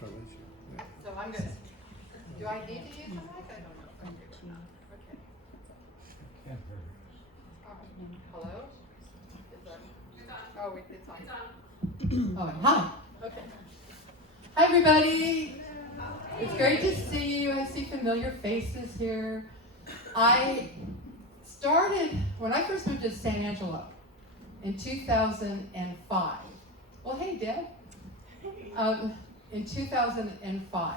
So I'm going to, do I need to use the mic? I don't know if I do or not. Okay. Hello? Is that, oh, it's on. Oh, hi. Okay. Hi, everybody. It's great to see you. I see familiar faces here. I started, when I first moved to San Angelo in 2005. Well, hey, Deb. In 2005.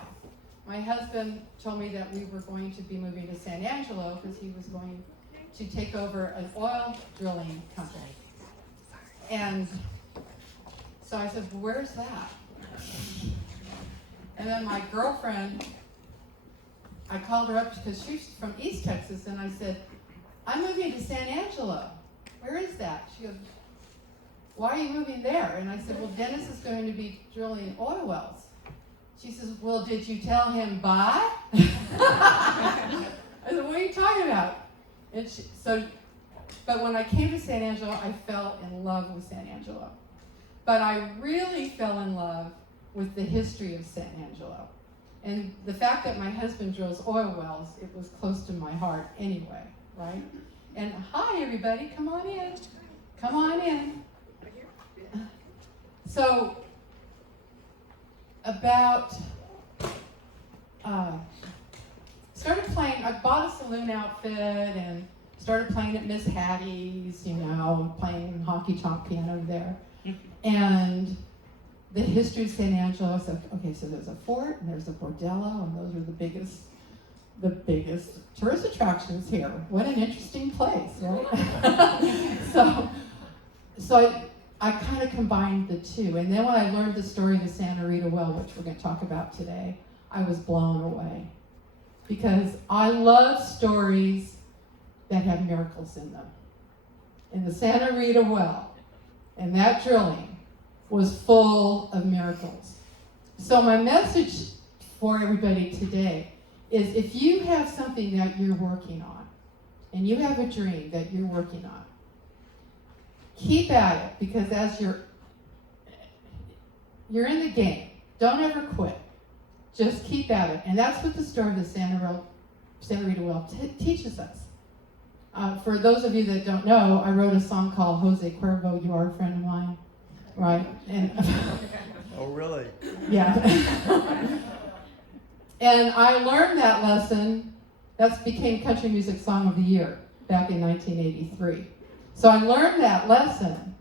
My husband told me that we were going to be moving to San Angelo because he was going to take over an oil drilling company. And so I said, well, where's that? And then my girlfriend, I called her up because she's from East Texas, and I said, I'm moving to San Angelo. Where is that? She goes, why are you moving there? And I said, well, Dennis is going to be drilling oil wells. She says, well, did you tell him bye? I said, what are you talking about? And but when I came to San Angelo, I fell in love with San Angelo. But I really fell in love with the history of San Angelo. And the fact that my husband drills oil wells, it was close to my heart anyway, right? And hi, everybody, come on in. Come on in. So, started playing, I bought a saloon outfit and started playing at Miss Hattie's, playing honky-tonk piano there. And the history of San Angelo, so there's a fort and there's a bordello, and those are the biggest tourist attractions here. What an interesting place, right? So I kind of combined the two. And then when I learned the story of the Santa Rita well, which we're going to talk about today, I was blown away. Because I love stories that have miracles in them. And the Santa Rita well and that drilling was full of miracles. So my message for everybody today is, if you have something that you're working on, and you have a dream that you're working on, keep at it, because as you're in the game. Don't ever quit. Just keep at it. And that's what the story of the Santa Rita well teaches us. For those of you that don't know, I wrote a song called Jose Cuervo, You Are a Friend of Mine. Right? And oh, really? Yeah. And I learned that lesson. That became Country Music Song of the Year back in 1983. So I learned that lesson.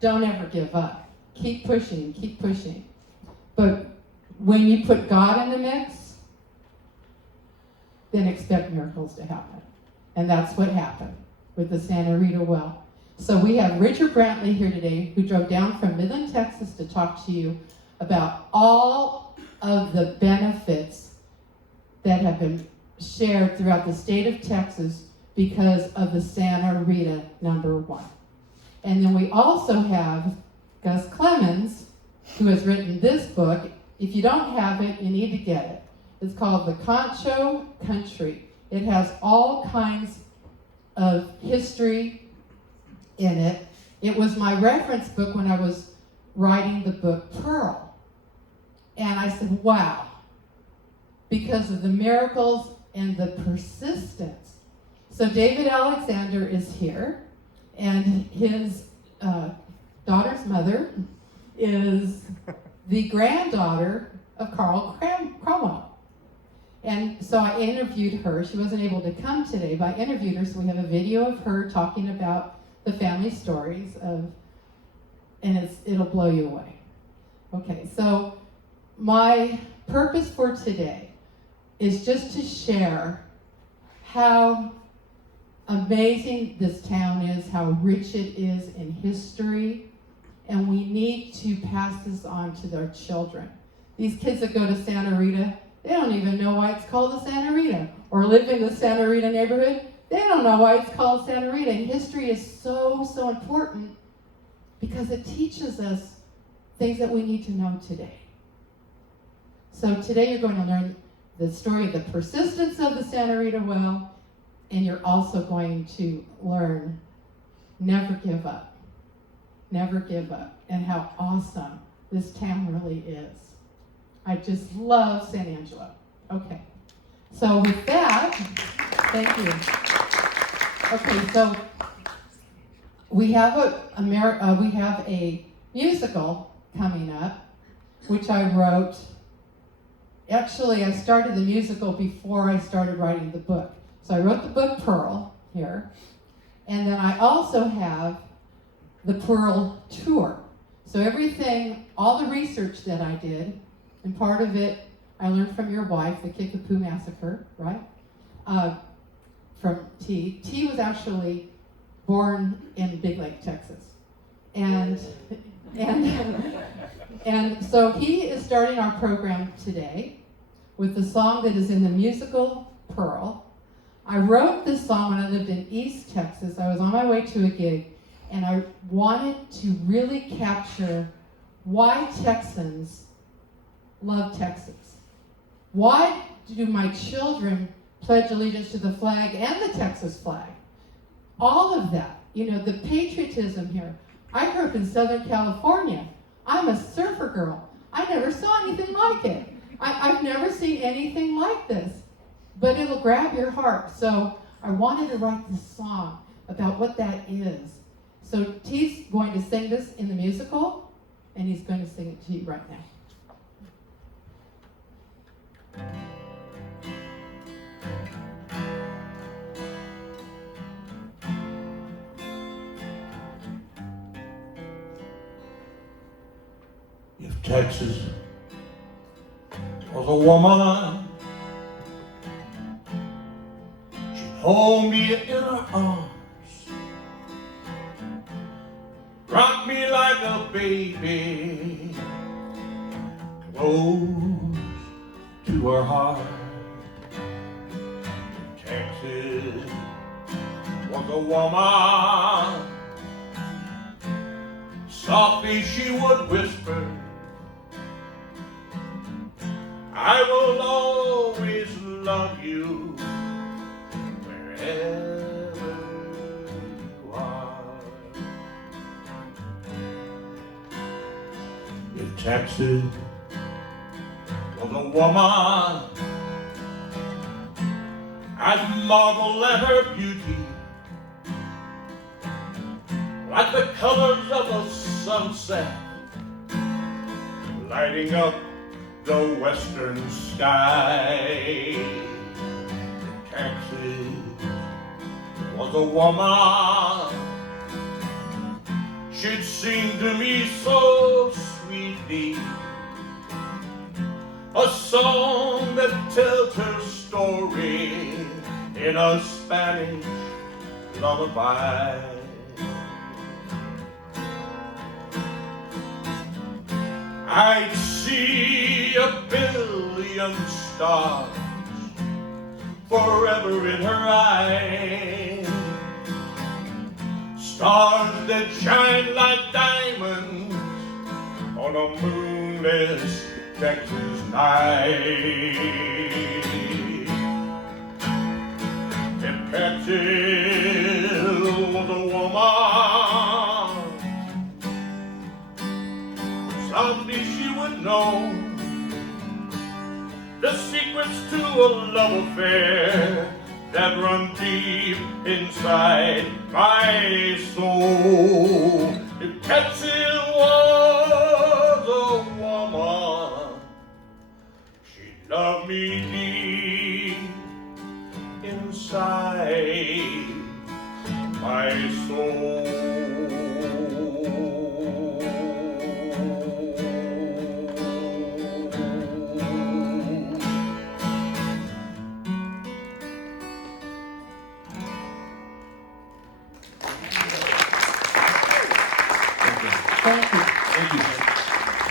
Don't ever give up. Keep pushing, keep pushing. But when you put God in the mix, then expect miracles to happen. And that's what happened with the Santa Rita well. So we have Richard Brantley here today, who drove down from Midland, Texas to talk to you about all of the benefits that have been shared throughout the state of Texas because of the Santa Rita #1. And then we also have Gus Clemens, who has written this book. If you don't have it, you need to get it. It's called The Concho Country. It has all kinds of history in it. It was my reference book when I was writing the book Pearl. And I said, wow, because of the miracles and the persistence. So David Alexander is here, and his daughter's mother is the granddaughter of Carl Cromwell. And so I interviewed her. She wasn't able to come today, but I interviewed her, so we have a video of her talking about the family stories and it'll blow you away. Okay, so my purpose for today is just to share how amazing this town is, how rich it is in history, and we need to pass this on to their children. These kids that go to Santa Rita, they don't even know why it's called the Santa Rita, or live in the Santa Rita neighborhood. They don't know why it's called Santa Rita. And history is so, so important because it teaches us things that we need to know today. So today you're going to learn the story of the persistence of the Santa Rita well, and you're also going to learn never give up. Never give up, and how awesome this town really is. I just love San Angelo. Okay. So with that, thank you. Okay, so we have a musical coming up, which I wrote. Actually, I started the musical before I started writing the book. So I wrote the book Pearl here, and then I also have the Pearl Tour. So everything, all the research that I did, and part of it I learned from your wife, the Kickapoo Massacre, right? From T. T was actually born in Big Lake, Texas. And so he is starting our program today with the song that is in the musical Pearl. I wrote this song when I lived in East Texas. I was on my way to a gig, and I wanted to really capture why Texans love Texas. Why do my children pledge allegiance to the flag and the Texas flag? All of that, the patriotism here. I grew up in Southern California. I'm a surfer girl. I never saw anything like it. I've never seen anything like this, but it'll grab your heart. So I wanted to write this song about what that is. So T's going to sing this in the musical, and he's going to sing it to you right now. If Texas was a woman, she'd hold me in her arms, rock me like a baby, close to her heart. If Texas was a woman, softly she would whisper, I will always love you wherever you are. If Texas was a woman, I'd marvel at her beauty, like the colors of a sunset, lighting up the western sky. Texas was a woman, she'd sing to me so sweetly, a song that tells her story in a Spanish lullaby. I'd see a billion stars forever in her eyes, stars that shine like diamonds on a moonless Texas night. If Texas was a woman, someday she would know the secrets to a love affair that run deep inside my soul. If Texas was a woman, she'd love me deep inside my soul.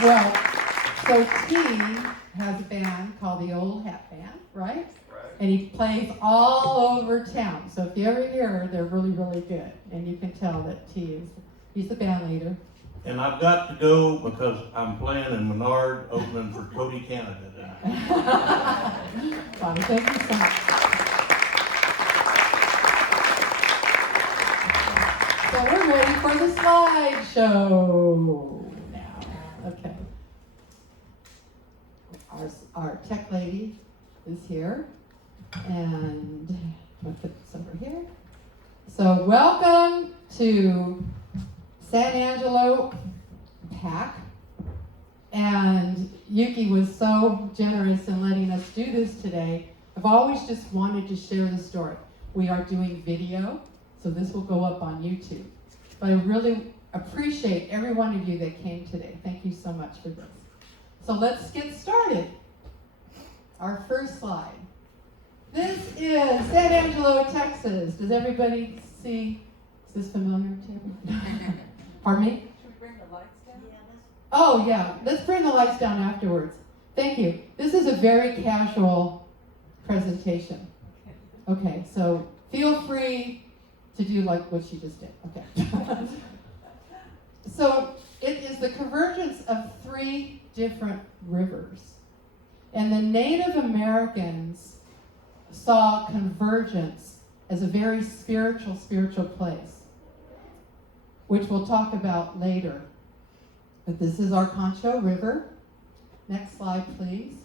Well, so T has a band called the Old Hat Band, right? Right. And he plays all over town. So if you ever hear her, they're really, really good. And you can tell that he's the band leader. And I've got to go because I'm playing in Menard opening for Cody Canada tonight. Bonnie, thank you so much. So we're ready for the slideshow now. Okay. our tech lady is here. And I'm going to put this over here. So welcome to San Angelo PAC. And Yuki was so generous in letting us do this today. I've always just wanted to share the story. We are doing video, so this will go up on YouTube. But I really appreciate every one of you that came today. Thank you so much for this. So let's get started. Our first slide. This is San Angelo, Texas. Does everybody see? Is this familiar to everyone? Pardon me? Should we bring the lights down? Oh, yeah. Let's bring the lights down afterwards. Thank you. This is a very casual presentation. Okay, so feel free to do like what she just did. Okay. So it is the convergence of 3 different rivers. And the Native Americans saw convergence as a very spiritual place, which we'll talk about later. But this is our Concho River. Next slide, please.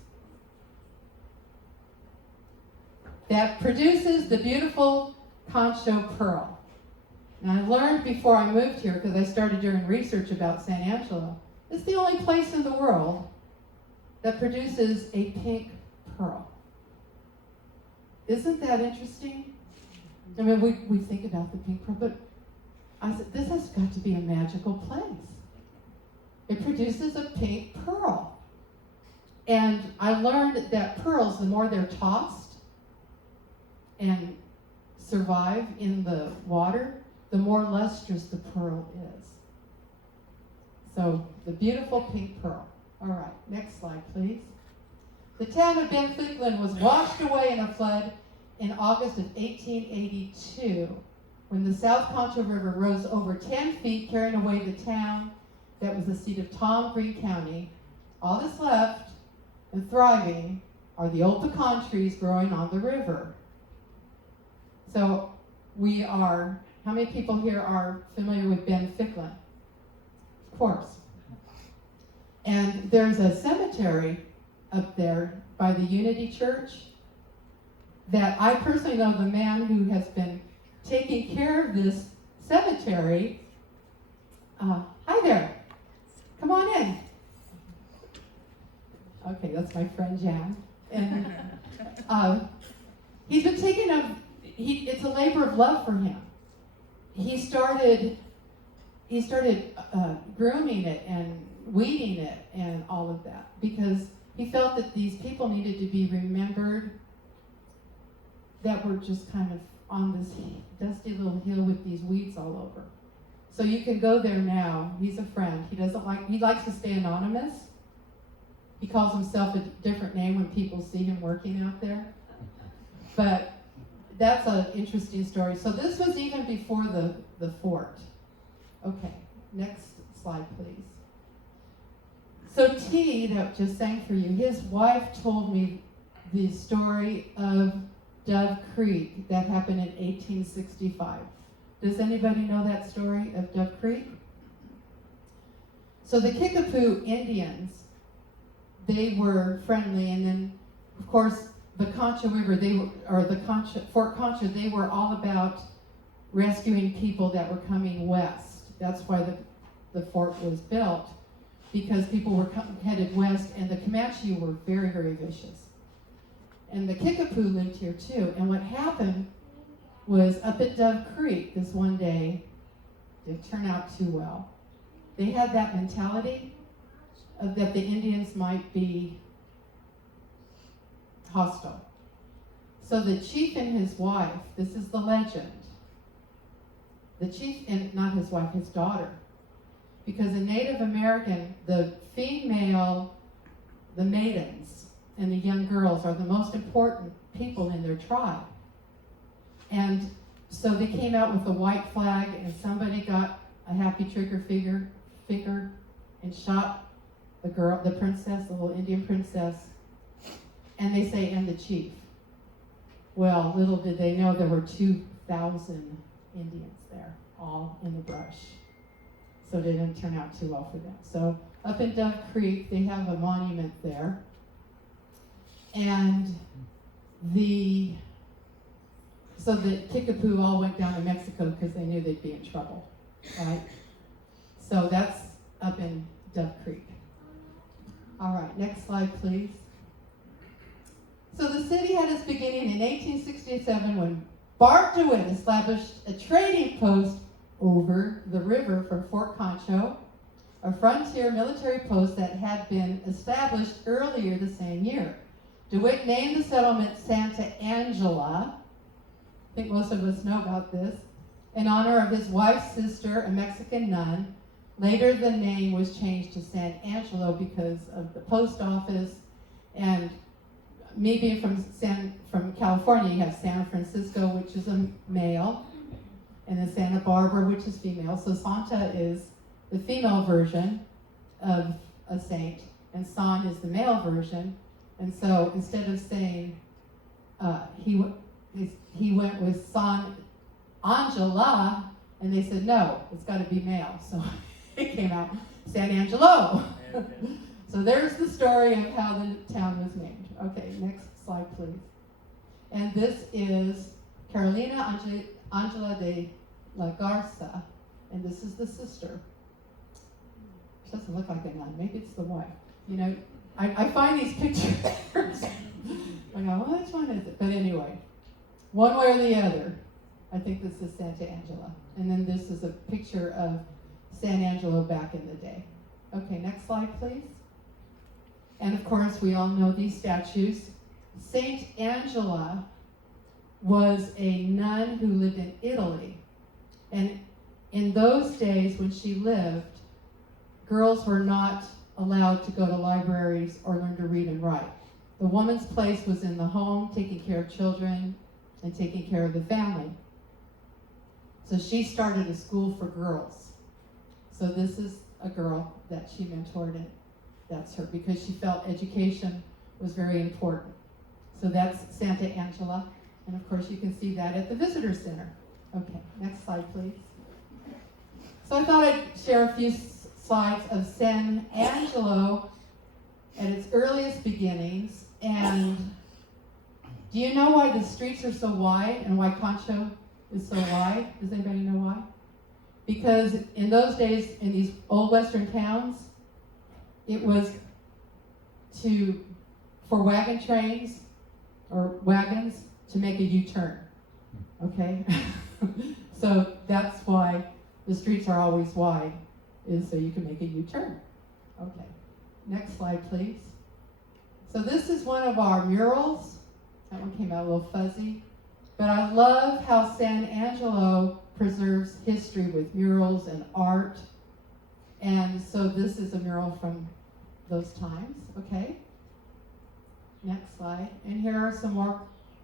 That produces the beautiful Concho pearl. And I learned before I moved here, because I started doing research about San Angelo, it's the only place in the world that produces a pink pearl. Isn't that interesting? I mean, we think about the pink pearl, but I said, this has got to be a magical place. It produces a pink pearl. And I learned that pearls, the more they're tossed and survive in the water, the more lustrous the pearl is. So, the beautiful pink pearl. All right, next slide, please. The town of Benthicklin was washed away in a flood in August of 1882, when the South Concho River rose over 10 feet, carrying away the town that was the seat of Tom Green County. All that's left and thriving are the old pecan trees growing on the river. So we are, how many people here are familiar with Benthicklin? Of course. And there's a cemetery up there by the Unity Church that I personally know the man who has been taking care of this cemetery. Hi there. Come on in. Okay, that's my friend Jan. And he's been taking it's a labor of love for him. He started grooming it and weeding it and all of that because he felt that these people needed to be remembered that were just kind of on this dusty little hill with these weeds all over. So you can go there now. He's a friend. He likes to stay anonymous. He calls himself a different name when people see him working out there. But that's an interesting story. So this was even before the fort. Okay, next slide, please. So T, that just sang for you, his wife told me the story of Dove Creek that happened in 1865. Does anybody know that story of Dove Creek? So the Kickapoo Indians, they were friendly, and then, of course, the Concho River, Fort Concho, they were all about rescuing people that were coming west. That's why the fort was built, because people were headed west, and the Comanche were very, very vicious. And the Kickapoo lived here too. And what happened was up at Dove Creek this one day, didn't turn out too well. They had that mentality of that the Indians might be hostile. So the chief and his wife, this is the legend. The chief, and not his wife, his daughter. Because in Native American, the female, the maidens, and the young girls are the most important people in their tribe. And so they came out with a white flag, and somebody got a happy trigger finger and shot the girl, the princess, the little Indian princess. And they say, and the chief. Well, little did they know there were 2,000 Indians there, all in the brush. So it didn't turn out too well for them. So up in Dove Creek, they have a monument there. And so the Kickapoo all went down to Mexico because they knew they'd be in trouble, right? So that's up in Dove Creek. All right, next slide, please. So the city had its beginning in 1867 when Bart DeWitt established a trading post over the river from Fort Concho, a frontier military post that had been established earlier the same year. DeWitt named the settlement Santa Angela, I think most of us know about this, in honor of his wife's sister, a Mexican nun. Later the name was changed to San Angelo because of the post office, and me being from California, you have San Francisco, which is a male, and then Santa Barbara, which is female. So Santa is the female version of a saint, and San is the male version. And so instead of saying he went with San Angela, and they said no, it's got to be male. So it came out San Angelo. So there's the story of how the town was named. Okay, next slide, please. And this is Carolina Angela de la Garza, and this is the sister. She doesn't look like a nun. Maybe it's the wife. You know, I find these pictures. I go, well, which one is it? But anyway, one way or the other, I think this is Santa Angela. And then this is a picture of San Angelo back in the day. Okay, next slide, please. And of course, we all know these statues. Saint Angela was a nun who lived in Italy. And in those days when she lived, girls were not allowed to go to libraries or learn to read and write. The woman's place was in the home, taking care of children and taking care of the family. So she started a school for girls. So this is a girl that she mentored, and that's her, because she felt education was very important. So that's Santa Angela, and of course you can see that at the Visitor Center. Okay, next slide, please. So I thought I'd share a few slides of San Angelo at its earliest beginnings. And do you know why the streets are so wide and why Concho is so wide? Does anybody know why? Because in those days, in these old western towns, it was for wagon trains or wagons to make a U-turn, okay? So that's why the streets are always wide, is so you can make a U-turn. Okay, next slide, please. So this is one of our murals. That one came out a little fuzzy. But I love how San Angelo preserves history with murals and art. And so this is a mural from those times, okay? Next slide. And here are some more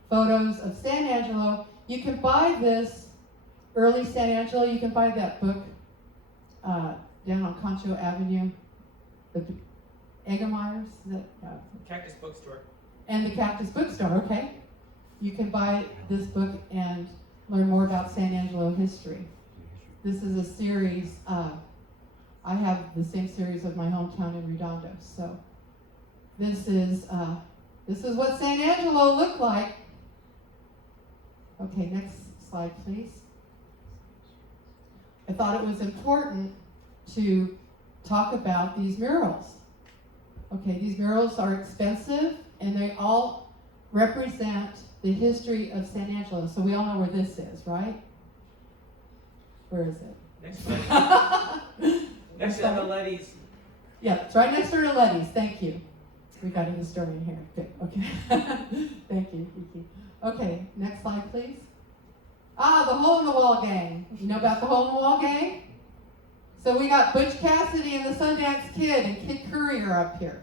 photos of San Angelo. You can buy this early San Angelo. You can buy that book down on Concho Avenue. The Eggemeyer's, Cactus Bookstore. And the Cactus Bookstore, okay. You can buy this book and learn more about San Angelo history. This is a series. I have the same series of my hometown in Redondo. So this is what San Angelo looked like. Okay, next slide, please. I thought it was important to talk about these murals. Okay, these murals are expensive, and they all represent the history of San Angelo. So we all know where this is, right? Where is it? Next slide. Next to the Letty's. Yeah, it's right next door to Letty's. Thank you. We got a historian here. Good. Okay. Thank you, Kiki. Okay, next slide, please. The Hole in the Wall Gang. You know about the Hole in the Wall Gang? So we got Butch Cassidy and the Sundance Kid and Kid Curry are up here.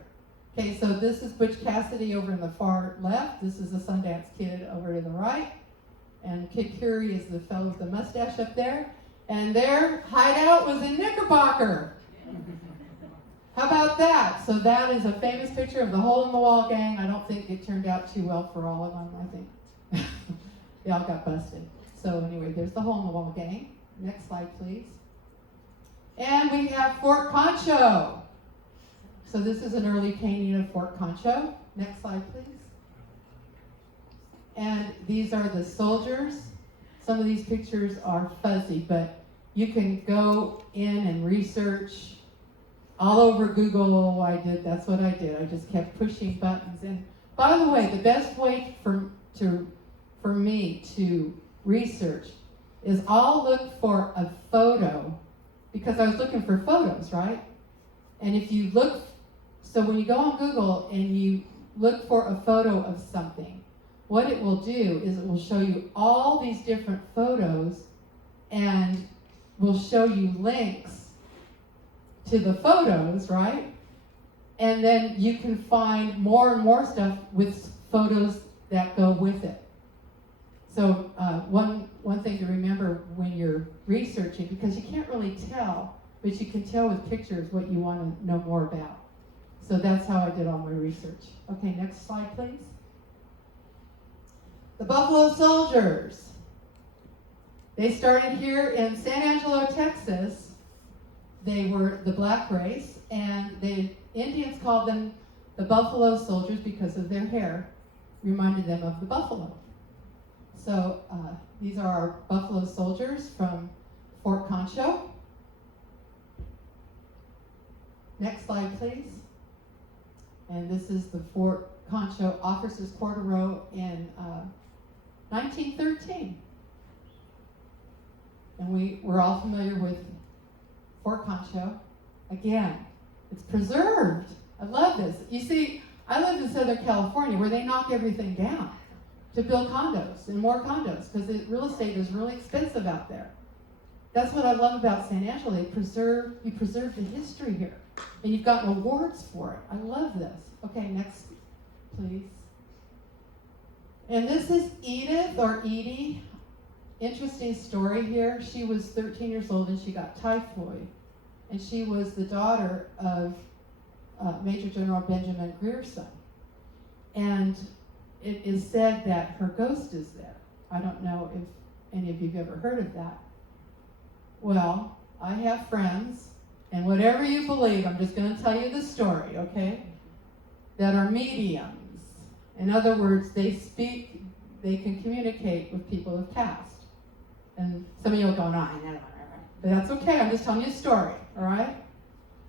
Okay, so this is Butch Cassidy over in the far left. This is the Sundance Kid over to the right. And Kid Curry is the fellow with the mustache up there. And their hideout was in Knickerbocker. How about that? So that is a famous picture of the Hole in the Wall Gang. I don't think it turned out too well for all of them, I think. They all got busted. So anyway, there's the Hole in the Wall Gang. Next slide, please. And we have Fort Concho. So this is an early painting of Fort Concho. Next slide, please. And these are the soldiers. Some of these pictures are fuzzy, but you can go in and research all over Google. That's what I did. I just kept pushing buttons. And by the way, the best way for me to research is I'll look for a photo, because I was looking for photos, right? And if you look, so when you go on Google and you look for a photo of something, what it will do is it will show you all these different photos and will show you links to the photos, right? And then you can find more and more stuff with photos that go with it. So one thing to remember when you're researching, because you can't really tell, but you can tell with pictures what you want to know more about. So that's how I did all my research. Okay, next slide, please. The Buffalo Soldiers. They started here in San Angelo, Texas. They were the black race, and the Indians called them the Buffalo Soldiers because of their hair, reminded them of the buffalo. So these are our Buffalo Soldiers from Fort Concho. Next slide, please. And this is the Fort Concho Officers' Quarter in 1913. And we're all familiar with Fort Concho. Again, it's preserved. I love this. You see, I live in Southern California where they knock everything down to build condos and more condos because real estate is really expensive out there. That's what I love about San Angelo. You preserve the history here. And you've gotten awards for it. I love this. Okay, next, please. And this is Edith or Edie. Interesting story here. She was 13 years old and she got typhoid. And she was the daughter of Major General Benjamin Grierson. And it is said that her ghost is there. I don't know if any of you have ever heard of that. Well, I have friends, and whatever you believe, I'm just going to tell you the story, okay? That are mediums. In other words, they can communicate with people who've passed. And some of you will go, no, but that's okay, I'm just telling you a story, all right?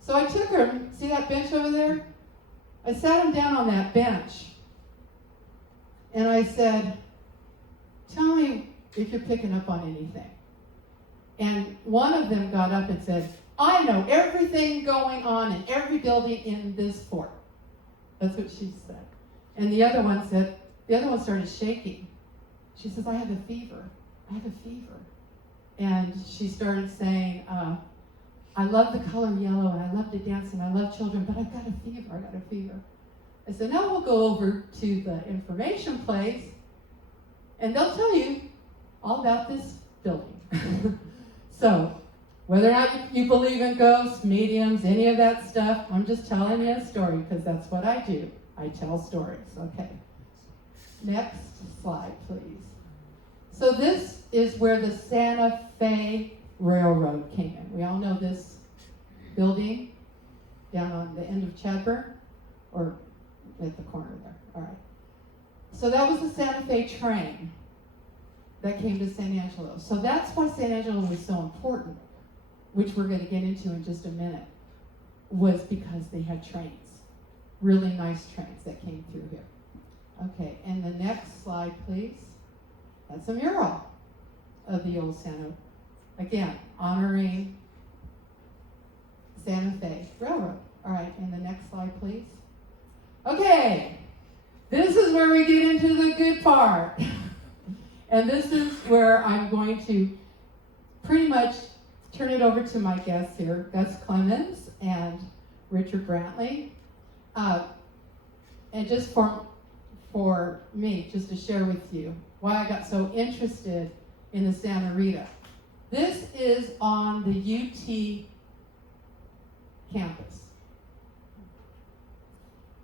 So I took her, see that bench over there? I sat him down on that bench. And I said, tell me if you're picking up on anything. And one of them got up and said, I know everything going on in every building in this fort. That's what she said. And the other one started shaking. She says, I have a fever. And she started saying, I love the color yellow, and I love to dance, and I love children, but I've got a fever. I said, now we'll go over to the information place, and they'll tell you all about this building. So, whether or not you believe in ghosts, mediums, any of that stuff, I'm just telling you a story because that's what I do. I tell stories, okay. Next slide, please. So this is where the Santa Fe Railroad came in. We all know this building down on the end of Chadburn, or at the corner there, all right. So that was the Santa Fe train that came to San Angelo. So that's why San Angelo was so important, which we're going to get into in just a minute, was because they had trains, really nice trains that came through here. Okay, and the next slide, please. That's a mural of the old Santa, again, honoring Santa Fe Railroad. All right, and the next slide, please. Okay, this is where we get into the good part. And this is where I'm going to pretty much turn it over to my guests here, Gus Clemens and Richard Brantley. And just for me, just to share with you why I got so interested in the Santa Rita. This is on the UT campus.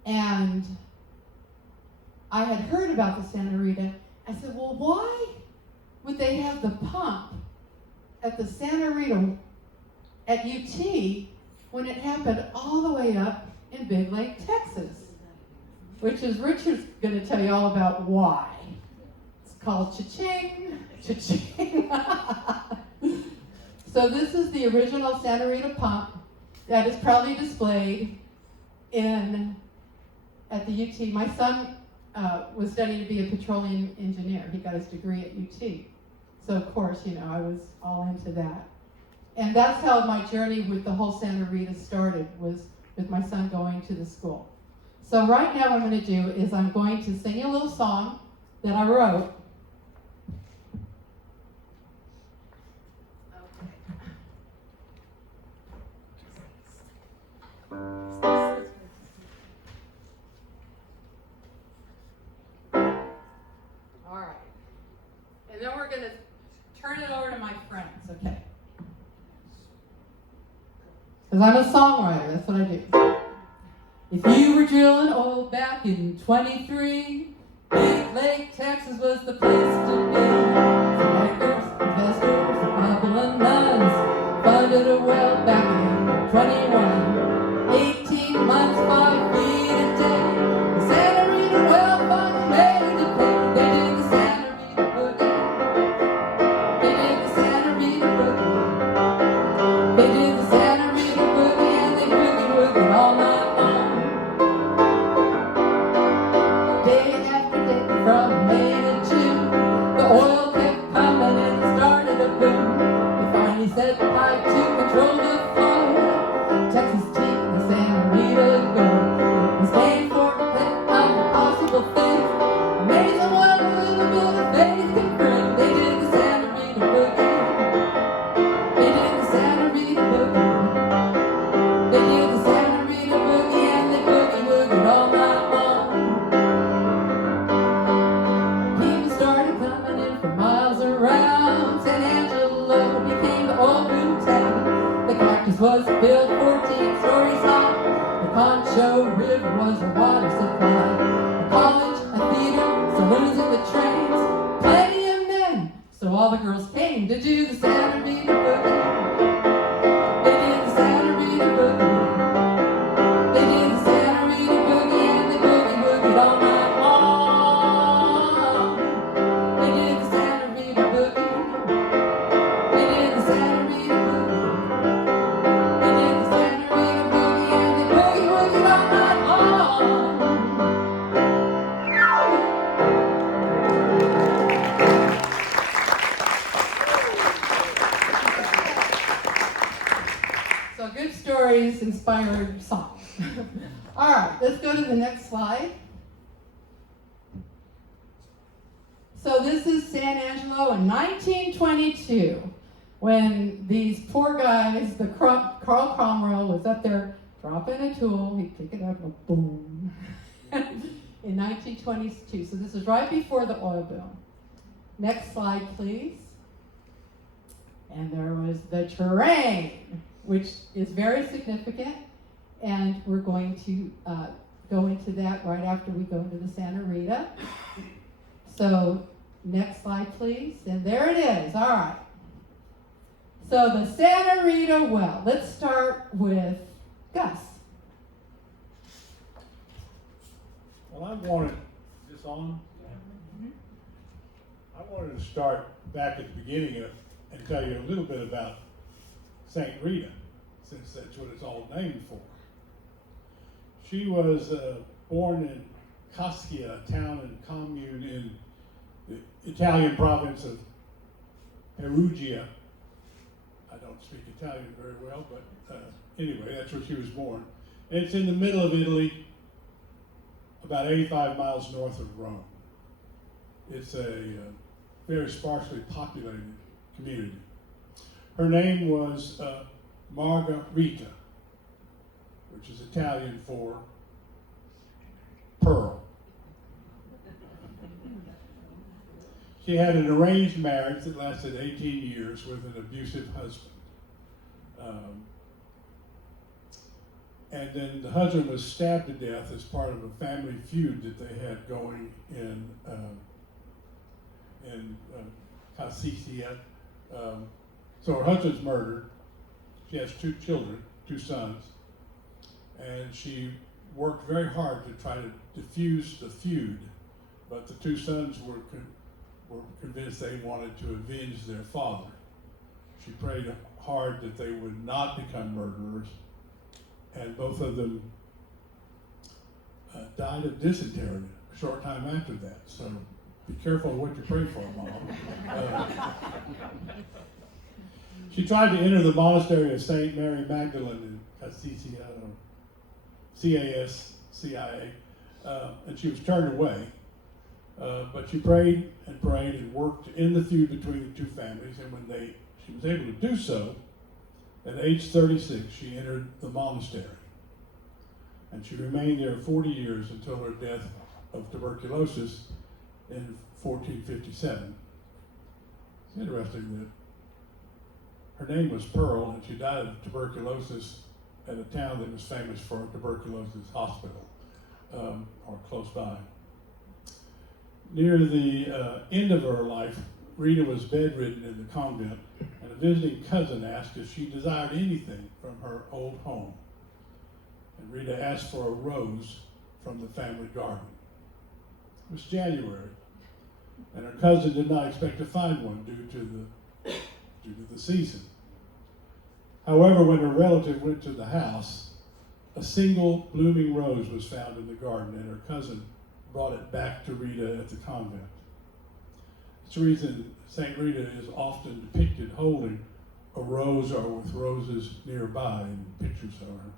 And I had heard about the Santa Rita. I said, well, why would they have the pump at the Santa Rita at UT when it happened all the way up in Big Lake, Texas? Which is Richard's going to tell you all about why. called Cha-Ching, Cha-Ching. So this is the original Santa Rita pump that is proudly displayed at the UT. My son was studying to be a petroleum engineer. He got his degree at UT. So of course, I was all into that. And that's how my journey with the whole Santa Rita started, was with my son going to the school. So right now what I'm going to do is I'm going to sing a little song that I wrote. All right. And then we're going to turn it over to my friends, okay? Because I'm a songwriter, that's what I do. If you were drilling oil back in 23, Big Lake, Texas was the place to be. Strikers, investors, Babylon nuns funded a well back in 21. 18 months, 5 feet a day. The Santa Rita well fund made to pay. They did the Santa Rita boogie. They did the Santa Rita boogie. They did the Santa Rita boogie and they boogie woogie all night long. Day after day from May to June, the oil kept coming and it started a boom. They finally set pipe to control the flow. Texas tea, the Santa Rita go. It was named for a pet of impossible things. Amazing what a little bit of faith can bring. They did the Santa Rita boogie. They did the Santa Rita boogie. They did the Santa Rita boogie and they boogie woogied all night long. People started coming in from miles around. San Angelo became the oil boom town. The cactus was built 14 stories high. The Concho River was a water supply. A college, a theater, saloons and the trains. Plenty of men, so all the girls came to do the Santa Rita boogie. They did the Santa Rita boogie. They did the Santa Rita boogie and they boogie woogied all night long. They did the Santa Rita boogie. They did the Santa Rita boogie. They did the Santa Rita boogie and they boogie woogied all night long. So good stories inspired songs. All right, let's go to the next slide. So this is San Angelo in 1922, when these poor guys, Carl Cromwell was up there dropping a tool, he'd pick it up and boom, in 1922. So this is right before the oil boom. Next slide, please. And there was the terrain, which is very significant, and we're going to go into that right after we go into the Santa Rita. So next slide, please. And there it is. All right. So the Santa Rita well. Let's start with Gus. Well, I wanted this on. I wanted to start back at the beginning and tell you a little bit about Saint Rita, since that's what it's all named for. She was born in Cascia, a town and commune in the Italian province of Perugia. I don't speak Italian very well, but anyway, that's where she was born. And it's in the middle of Italy, about 85 miles north of Rome. It's a very sparsely populated community. Her name was Margherita, which is Italian for pearl. She had an arranged marriage that lasted 18 years with an abusive husband. And then the husband was stabbed to death as part of a family feud that they had going in Cascia. So her husband's murdered. She has 2 children, 2 sons, and she worked very hard to try to diffuse the feud. But the 2 sons were were convinced they wanted to avenge their father. She prayed hard that they would not become murderers, and both of them died of dysentery a short time after that. So be careful what you pray for, Mom. She tried to enter the monastery of St. Mary Magdalene in C-A-S-C-I-A, and she was turned away. But she prayed and worked in the feud between the two families, and when she was able to do so, at age 36, she entered the monastery. And she remained there 40 years until her death of tuberculosis in 1457. It's interesting that her name was Pearl, and she died of tuberculosis at a town that was famous for a tuberculosis hospital, or close by. Near the end of her life, Rita was bedridden in the convent, and a visiting cousin asked if she desired anything from her old home. And Rita asked for a rose from the family garden. It was January, and her cousin did not expect to find one due to the season. However, when her relative went to the house, a single blooming rose was found in the garden, and her cousin brought it back to Rita at the convent. It's the reason St. Rita is often depicted holding a rose or with roses nearby in pictures of her.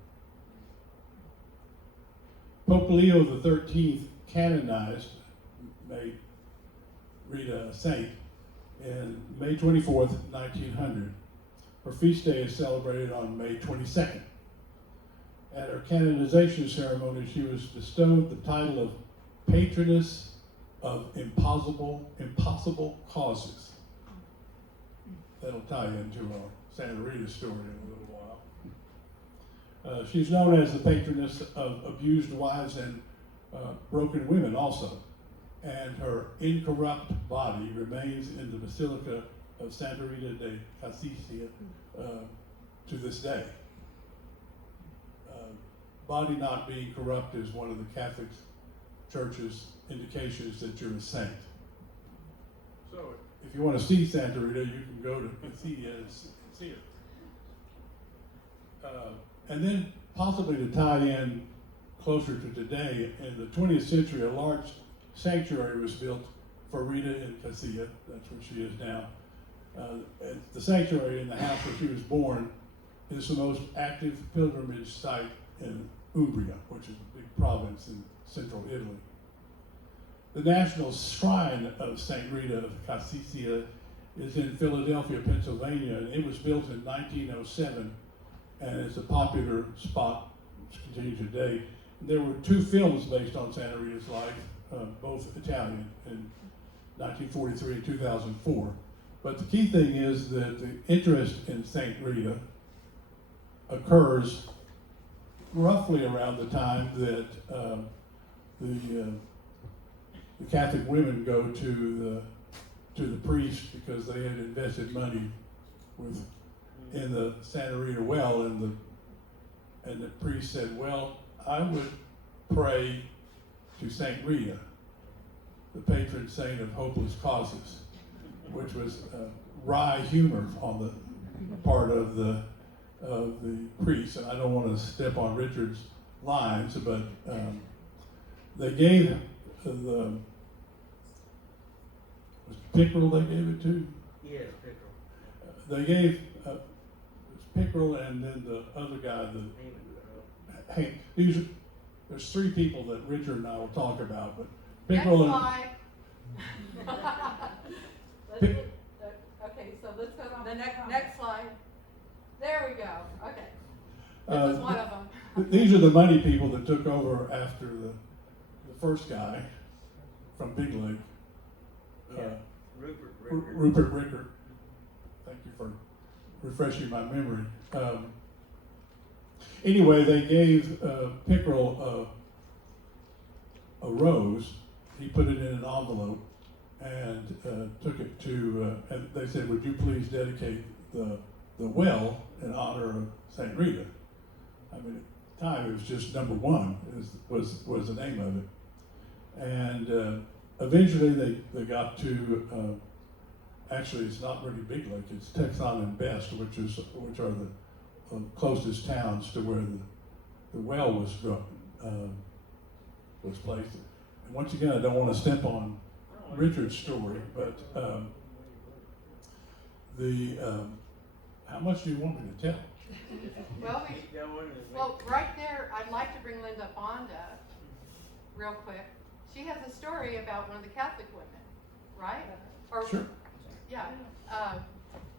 Pope Leo XIII canonized, made Rita a saint in May 24th, 1900. Her feast day is celebrated on May 22nd. At her canonization ceremony, she was bestowed the title of Patroness of Impossible Causes. That'll tie into our Santa Rita story in a little while. She's known as the patroness of abused wives and broken women also. And her incorrupt body remains in the Basilica of Santa Rita de Casisia to this day. Body not being corrupt is one of the Catholic Church's indications that you're a saint. So if you want to see Santa Rita, you can go to Cassia and see her. And then possibly to tie in closer to today, in the 20th century, a large sanctuary was built for Rita in Cassia. That's where she is now. The sanctuary in the house where she was born is the most active pilgrimage site in Umbria, which is a big province in central Italy. The national shrine of St. Rita of Cassia is in Philadelphia, Pennsylvania, and it was built in 1907, and it's a popular spot to continue today. There were 2 films based on Santa Rita's life, both Italian, in 1943 and 2004. But the key thing is that the interest in St. Rita occurs roughly around the time that the Catholic women go to the priest because they had invested money in the Santa Rita well, and the priest said, "Well, I would pray to Saint Rita, the patron saint of hopeless causes," which was wry humor on the part of the priest. And I don't want to step on Richard's lines, but they gave was Pickerel they gave it to? Yes, pickle. They gave Pickerel and then the other guy, hey, there's 3 people that Richard and I will talk about, but Pickerel Next slide. Okay, so let's go to the next slide. There we go. Okay. This is one of them. These are the money people that took over after the first guy from Big Lake. Rupert Rickert. Thank you for refreshing my memory. Anyway, they gave Pickerel a rose. He put it in an envelope and took it to, and they said, "Would you please dedicate the well in honor of St. Rita?" I mean, at the time it was just number 1 was the name of it. And eventually they got to, actually it's not really Big Lake, it's Texon and Best, which are the closest towns to where the well was placed. And once again, I don't want to step on Richard's story, but how much do you want me to tell? Well, right there, I'd like to bring Linda Bond up real quick. She has a story about one of the Catholic women, right? Or, Sure. yeah.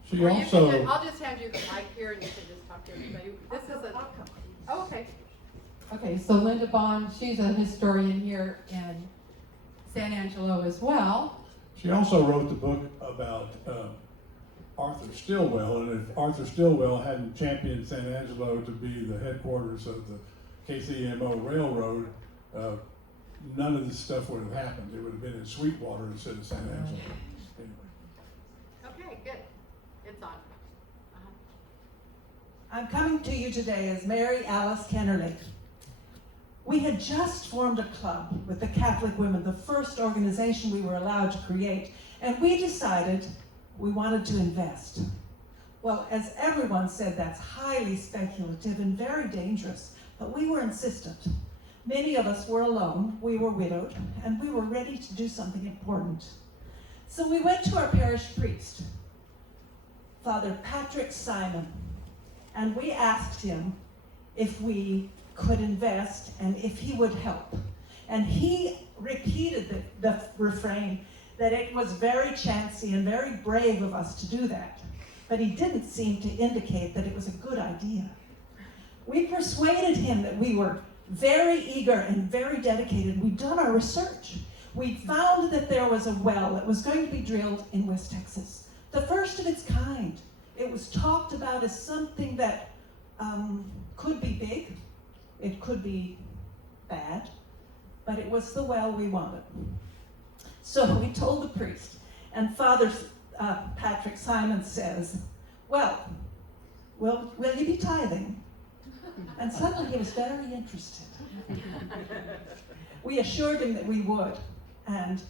She Or you also, can I'll just hand you the mic here and you can just talk to everybody. This is a, oh, okay. Okay, so Linda Bond, she's a historian here in San Angelo as well. she also wrote the book about Arthur Stillwell, and if Arthur Stillwell hadn't championed San Angelo to be the headquarters of the KCMO Railroad, none of this stuff would have happened. It would have been in Sweetwater instead of San Angelo. Anyway. Okay, good. It's on. I'm coming to you today as Mary Alice Kennerly. We had just formed a club with the Catholic Women, the first organization we were allowed to create, and we decided we wanted to invest. Well, as everyone said, that's highly speculative and very dangerous, but we were insistent. Many of us were alone, we were widowed, and we were ready to do something important. So we went to our parish priest, Father Patrick Simon, and we asked him if we could invest and if he would help. And he repeated the refrain that it was very chancy and very brave of us to do that, but he didn't seem to indicate that it was a good idea. We persuaded him that we were very eager and very dedicated. We'd done our research. We found that there was a well that was going to be drilled in West Texas, the first of its kind. It was talked about as something that could be big, it could be bad, but it was the well we wanted. So we told the priest, and Father Patrick Simon says, well, will you be tithing? And suddenly he was very interested. We assured him that we would, and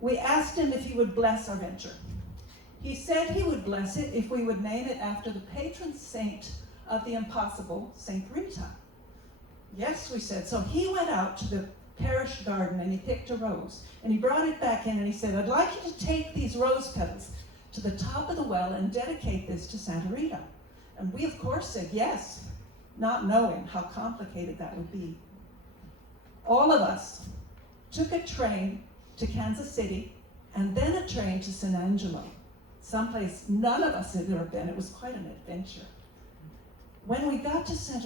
we asked him if he would bless our venture. He said he would bless it if we would name it after the patron saint of the impossible, Saint Rita. Yes, we said. So he went out to the parish garden and he picked a rose and he brought it back in and he said, I'd like you to take these rose petals to the top of the well and dedicate this to Santa Rita. And we of course said yes, not knowing how complicated that would be. All of us took a train to Kansas City and then a train to San Angelo, someplace none of us had ever been. It was quite an adventure. When we got to San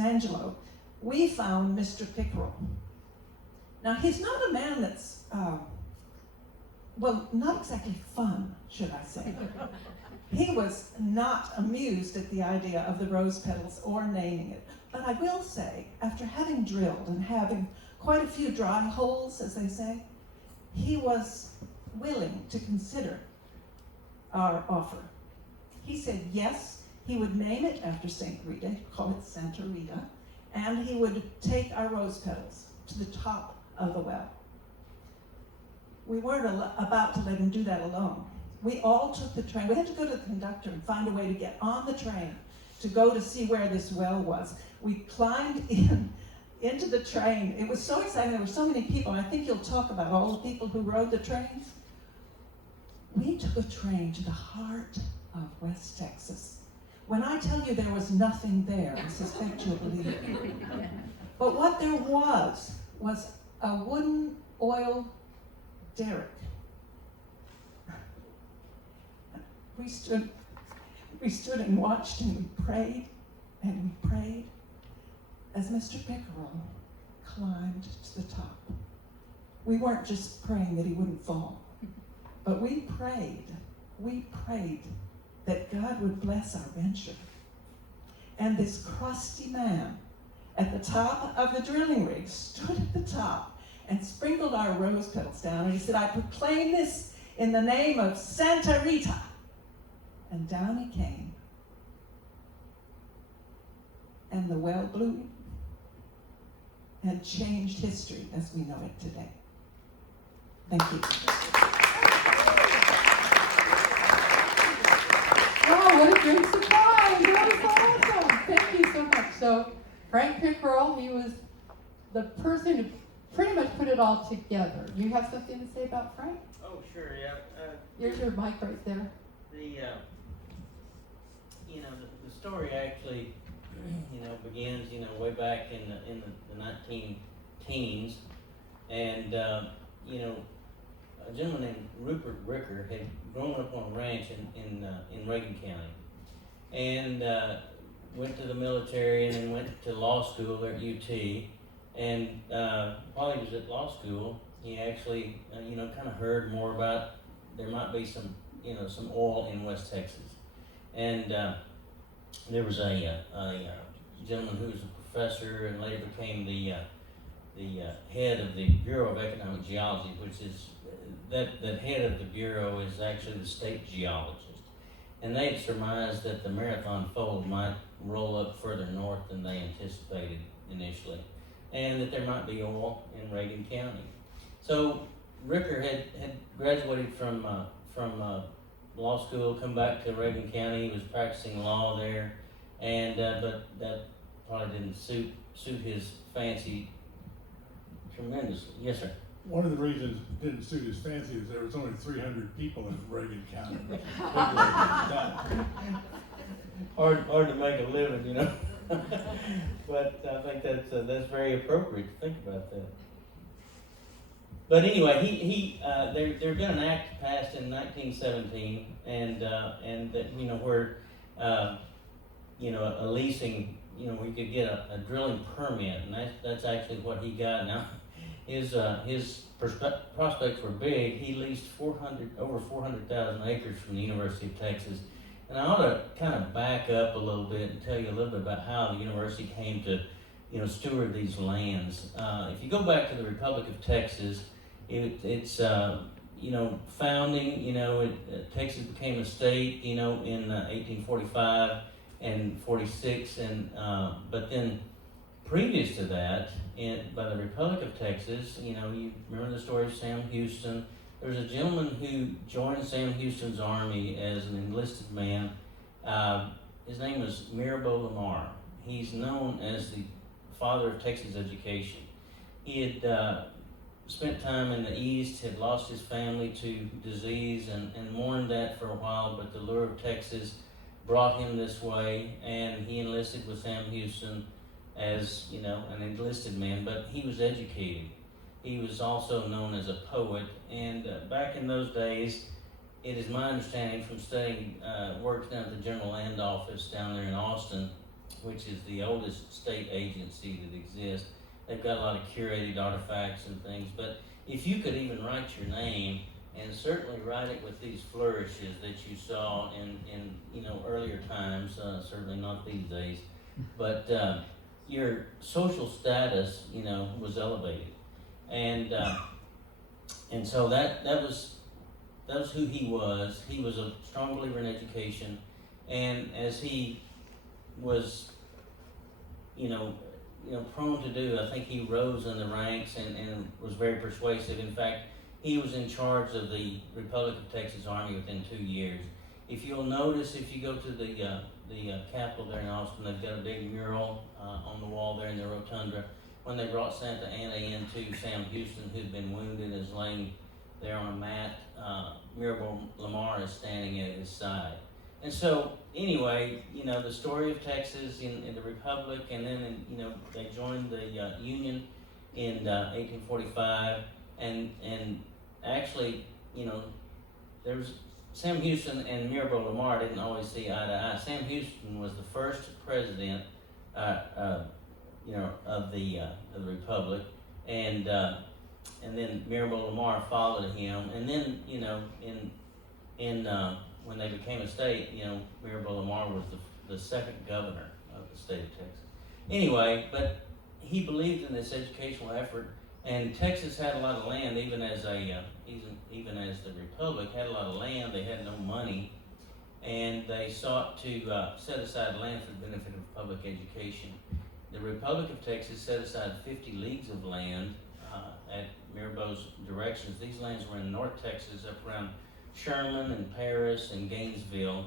Angelo, we found Mr. Pickerel. Now, he's not a man that's, well, not exactly fun, should I say. He was not amused at the idea of the rose petals or naming it. But I will say, after having drilled and having quite a few dry holes, as they say, he was willing to consider our offer. He said yes, he would name it after Saint Rita, call it Santa Rita, and he would take our rose petals to the top of the well. We weren't about to let him do that alone. We all took the train. We had to go to the conductor and find a way to get on the train to go to see where this well was. We climbed into the train. It was so exciting. There were so many people. And I think you'll talk about all the people who rode the trains. We took a train to the heart of West Texas. When I tell you there was nothing there, I suspect you'll believe it. But what there was a wooden oil derrick. We stood and watched and we prayed as Mr. Pickerel climbed to the top. We weren't just praying that he wouldn't fall, but we prayed that God would bless our venture. And this crusty man at the top of the drilling rig stood at the top and sprinkled our rose petals down. And he said, I proclaim this in the name of Santa Rita. And down he came. And the well blew and changed history as we know it today. Thank you. Wow, what a great surprise! That was so awesome. Thank you so much. So, Frank Pickrell, he was the person who pretty much put it all together. You have something to say about Frank? Oh, sure, yeah. Here's your mic right there. The story actually, begins, way back in the 19 teens, and a gentleman named Rupert Ricker had grown up on a ranch in Reagan County, and went to the military and then went to law school there at UT. And while he was at law school, he actually, kind of heard more about there might be some oil in West Texas. And there was a gentleman who was a professor and later became the head of the Bureau of Economic Geology, which is that head of the bureau is actually the state geologist. And they had surmised that the Marathon Fold might roll up further north than they anticipated initially, and that there might be oil in Reagan County. So Ricker had graduated from law school, come back to Reagan County. He was practicing law there, and but that probably didn't suit his fancy tremendously. Yes, sir. One of the reasons it didn't suit his fancy is there was only 300 people in Reagan County. Hard to make a living, But I think that's very appropriate to think about that. But anyway, there'd been an act passed in 1917, and that where a leasing, we could get a drilling permit, and that's actually what he got. Now, his prospects were big. He leased over 400,000 acres from the University of Texas. And I ought to kind of back up a little bit and tell you a little bit about how the university came to, steward these lands. If you go back to the Republic of Texas, it's founding. Texas became a state, in 1845 and 46, and but then previous to that, by the Republic of Texas, you remember the story of Sam Houston. There was a gentleman who joined Sam Houston's army as an enlisted man. His name was Mirabeau Lamar. He's known as the father of Texas education. He had spent time in the East, had lost his family to disease and mourned that for a while, but the lure of Texas brought him this way, and he enlisted with Sam Houston as, an enlisted man, but he was educated. He was also known as a poet, and back in those days, it is my understanding from studying work down at the General Land Office down there in Austin, which is the oldest state agency that exists. They've got a lot of curated artifacts and things, but if you could even write your name, and certainly write it with these flourishes that you saw in earlier times, certainly not these days, but your social status, was elevated. And so that was who he was. He was a strong believer in education, and as he was, prone to do, I think he rose in the ranks and was very persuasive. In fact, he was in charge of the Republic of Texas Army within 2 years. If you'll notice, if you go to the Capitol there in Austin, they've got a big mural on the wall there in the rotunda. When they brought Santa Anna in to Sam Houston, who'd been wounded, is laying there on a mat, Mirabeau Lamar is standing at his side. And so, anyway, the story of Texas in the Republic, and then, they joined the Union in 1845, and actually, there was Sam Houston and Mirabeau Lamar didn't always see eye to eye. Sam Houston was the first president, of the Republic, and then Mirabeau Lamar followed him, and then when they became a state, Mirabeau Lamar was the second governor of the state of Texas. Anyway, but he believed in this educational effort, and Texas had a lot of land, even as the Republic had a lot of land. They had no money, and they sought to set aside land for the benefit of public education. The Republic of Texas set aside 50 leagues of land at Mirabeau's those directions. These lands were in North Texas, up around Sherman and Paris and Gainesville.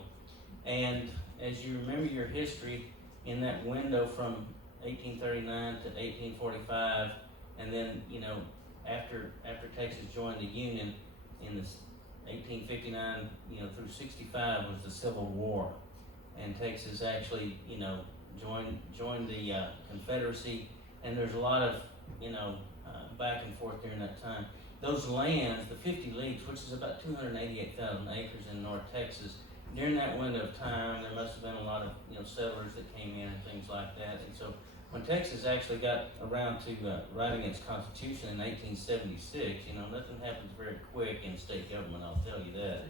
And as you remember your history in that window from 1839 to 1845, and then, you know, after Texas joined the Union in the 1859, you know, through 65 was the Civil War. And Texas actually, you know, joined the Confederacy, and there's a lot of, you know, back and forth during that time. Those lands, the 50 leagues, which is about 288,000 acres in North Texas, during that window of time, there must have been a lot of, you know, settlers that came in and things like that. And so when Texas actually got around to writing its constitution in 1876, you know, nothing happens very quick in state government, I'll tell you that,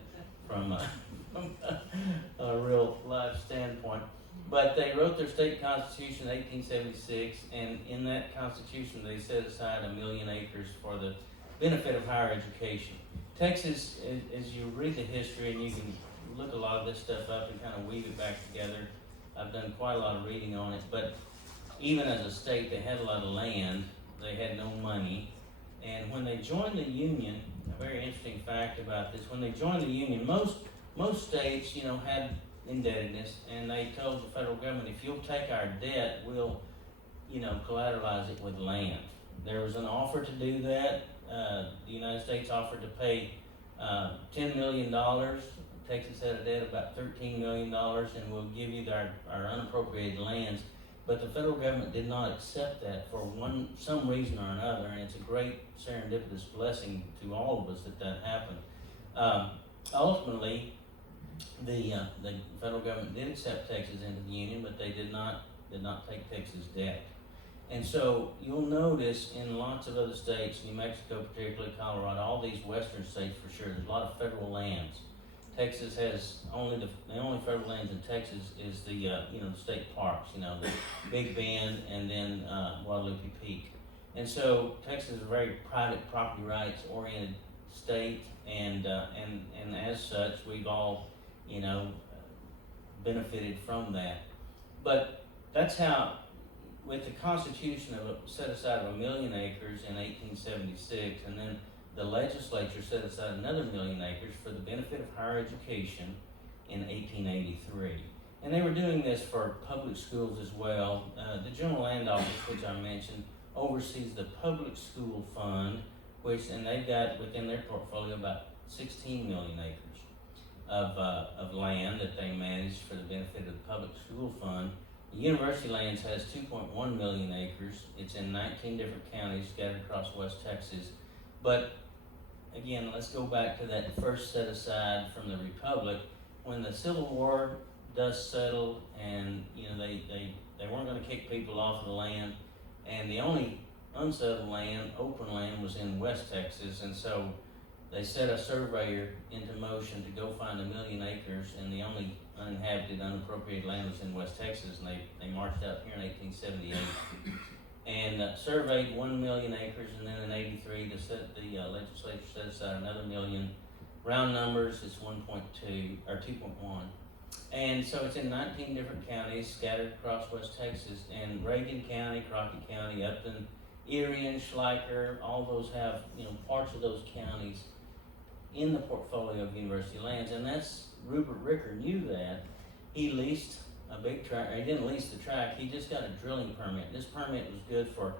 from a real life standpoint. But they wrote their state constitution in 1876, and in that constitution they set aside 1 million acres for the benefit of higher education. Texas, as you read the history, and you can look a lot of this stuff up and kind of weave it back together. I've done quite a lot of reading on it, but even as a state, they had a lot of land, they had no money, and when they joined the Union, a very interesting fact about this, when they joined the Union, most states, you know, had indebtedness, and they told the federal government, if you'll take our debt, we'll, you know, collateralize it with land. There was an offer to do that. The United States offered to pay $10 million. Texas had a debt of about $13 million, and we'll give you our unappropriated lands. But the federal government did not accept that for some reason or another, and it's a great serendipitous blessing to all of us that happened. Ultimately, the federal government did accept Texas into the Union, but they did not take Texas debt. And so you'll notice in lots of other states, New Mexico particularly, Colorado, all these western states for sure, there's a lot of federal lands. Texas has the only federal lands in Texas is the you know, the state parks, you know, the Big Bend and then Guadalupe Peak. And so Texas is a very private property rights oriented state, and as such we've all, you know, benefited from that. But that's how, with the Constitution set aside of 1 million acres in 1876, and then the legislature set aside another 1 million acres for the benefit of higher education in 1883. And they were doing this for public schools as well. The General Land Office, which I mentioned, oversees the public school fund, and they've got within their portfolio about 16 million acres of land that they manage for the benefit of the public school fund. The university lands has 2.1 million acres. It's in 19 different counties scattered across West Texas. But again, let's go back to that first set aside from the Republic. When the Civil War dust settled, and you know they weren't going to kick people off of the land, and the only unsettled land, open land, was in West Texas, and so they set a surveyor into motion to go find 1 million acres, and the only uninhabited, unappropriated land was in West Texas, and they marched out here in 1878 and surveyed 1 million acres, and then in 83 the legislature set aside another 1 million. Round numbers, it's 1.2 or 2.1. And so it's in 19 different counties scattered across West Texas, and Reagan County, Crockett County, Upton, Erie, and Schleicher, all those have, you know, parts of those counties in the portfolio of university lands. And that's, Rupert Ricker knew that. He leased a big tract, he didn't lease the tract, he just got a drilling permit. This permit was good for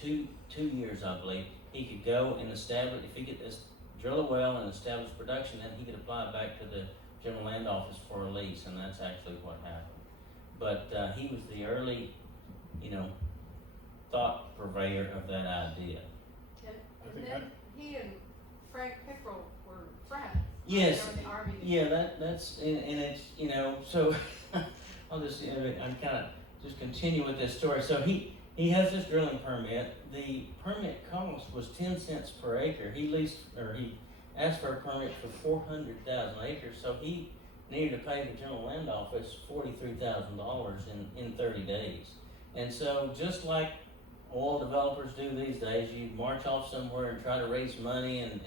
2 years, I believe. He could go and establish, if he could drill a well and establish production, then he could apply back to the General Land Office for a lease, and that's actually what happened. But he was the early, you know, thought purveyor of that idea. And then he and Frank Pickrell were friends. Yes. They were in the Army. Yeah, that's and it's, you know, so I'll just, you know, I'm kind of just continue with this story. So he has this drilling permit. The permit cost was 10 cents per acre. He asked for a permit for 400,000 acres, so he needed to pay the General Land Office $43,000 in 30 days. And so just like oil developers do these days, you march off somewhere and try to raise money and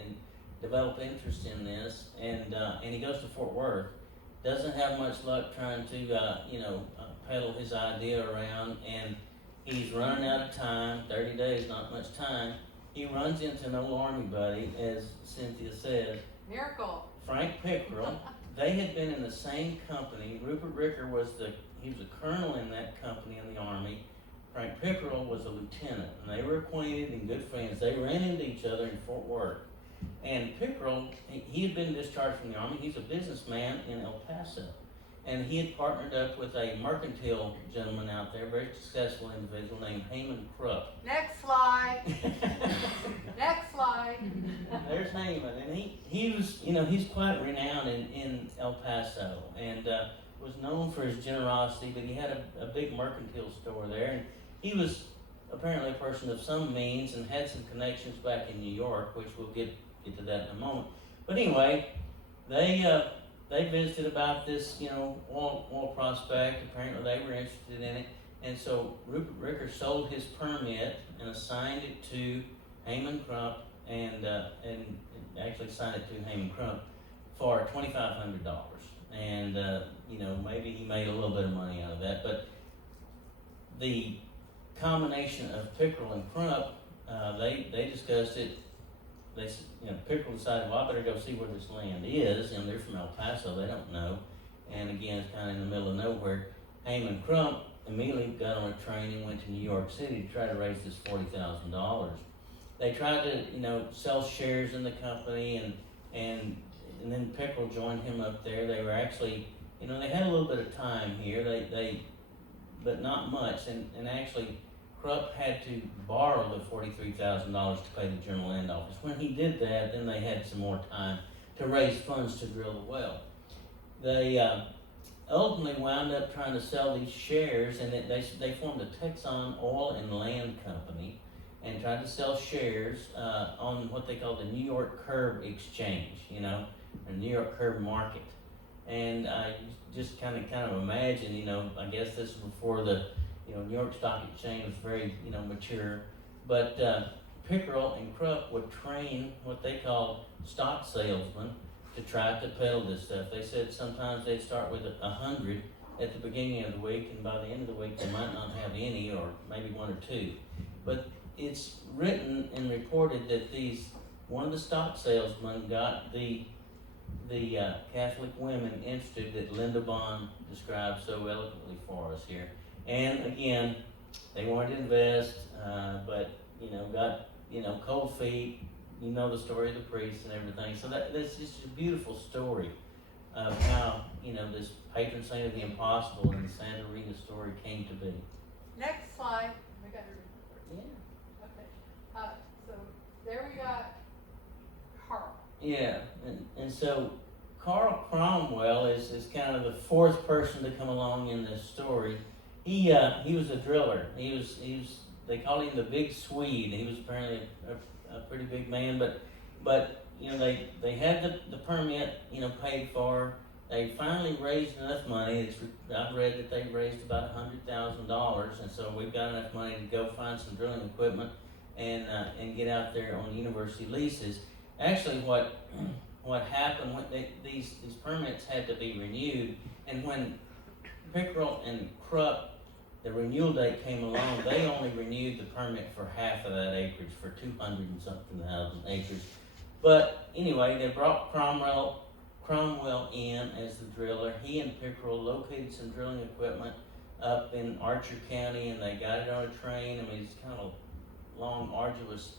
develop interest in this, and he goes to Fort Worth, doesn't have much luck trying to peddle his idea around, and he's running out of time, 30 days, not much time. He runs into an old Army buddy, as Cynthia says, Miracle. Frank Pickerel. They had been in the same company. Rupert Ricker was he was a colonel in that company in the Army. Frank Pickerel was a lieutenant, and they were acquainted and good friends. They ran into each other in Fort Worth. And Pickerel, he had been discharged from the Army. He's a businessman in El Paso. And he had partnered up with a mercantile gentleman out there, very successful individual named Haman Krupp. Next slide. Next slide. There's Haman, and he was, he's quite renowned in El Paso, and was known for his generosity, but he had a big mercantile store there, and he was apparently a person of some means and had some connections back in New York, which we'll get to that in a moment. But anyway, they visited about this, oil prospect. Apparently they were interested in it. And so Rupert Ricker sold his permit and assigned it to Haman Crump and actually signed it to Haman Crump for $2,500. And, maybe he made a little bit of money out of that. But the combination of Pickerel and Crump, they discussed it. They, Pickerel decided, well, I better go see where this land is, and they're from El Paso, they don't know, and again, it's kind of in the middle of nowhere. Haman Crump immediately got on a train and went to New York City to try to raise this $40,000. They tried to, sell shares in the company, and then Pickerel joined him up there. They were actually, they had a little bit of time here, but not much, and actually, Krupp had to borrow the $43,000 to pay the General Land Office. When he did that, then they had some more time to raise funds to drill the well. They ultimately wound up trying to sell these shares, and they formed a Texan Oil and Land Company and tried to sell shares on what they call the New York Curb Exchange, the New York Curb Market. And I just kind of imagine, I guess this was before the New York Stock Exchange was very, mature, but Pickerel and Krupp would train what they called stock salesmen to try to peddle this stuff. They said sometimes they'd start with 100 at the beginning of the week, and by the end of the week they might not have any, or maybe one or two. But it's written and reported that one of the stock salesmen got the Catholic women interested that Linda Bond described so eloquently for us here. And again, they wanted to invest, but got cold feet. The story of the priest and everything. So that's just a beautiful story of how this patron saint of the impossible and the Santa Rita story came to be. Next slide. We got to read. Yeah. Okay. So there we got Carl. Yeah, and so Carl Cromwell is kind of the fourth person to come along in this story. He was a driller. He was they called him the Big Swede. He was apparently a pretty big man, but they had the permit paid for. They finally raised enough money. I've read that they raised about $100,000, and so we've got enough money to go find some drilling equipment and get out there on university leases. Actually, what happened when these permits had to be renewed, and when Pickerel and Krupp, the renewal date came along, they only renewed the permit for half of that acreage, for 200 and something thousand acres. But anyway, they brought Cromwell in as the driller. He and Pickerel located some drilling equipment up in Archer County, and they got it on a train. I mean, it's kind of a long, arduous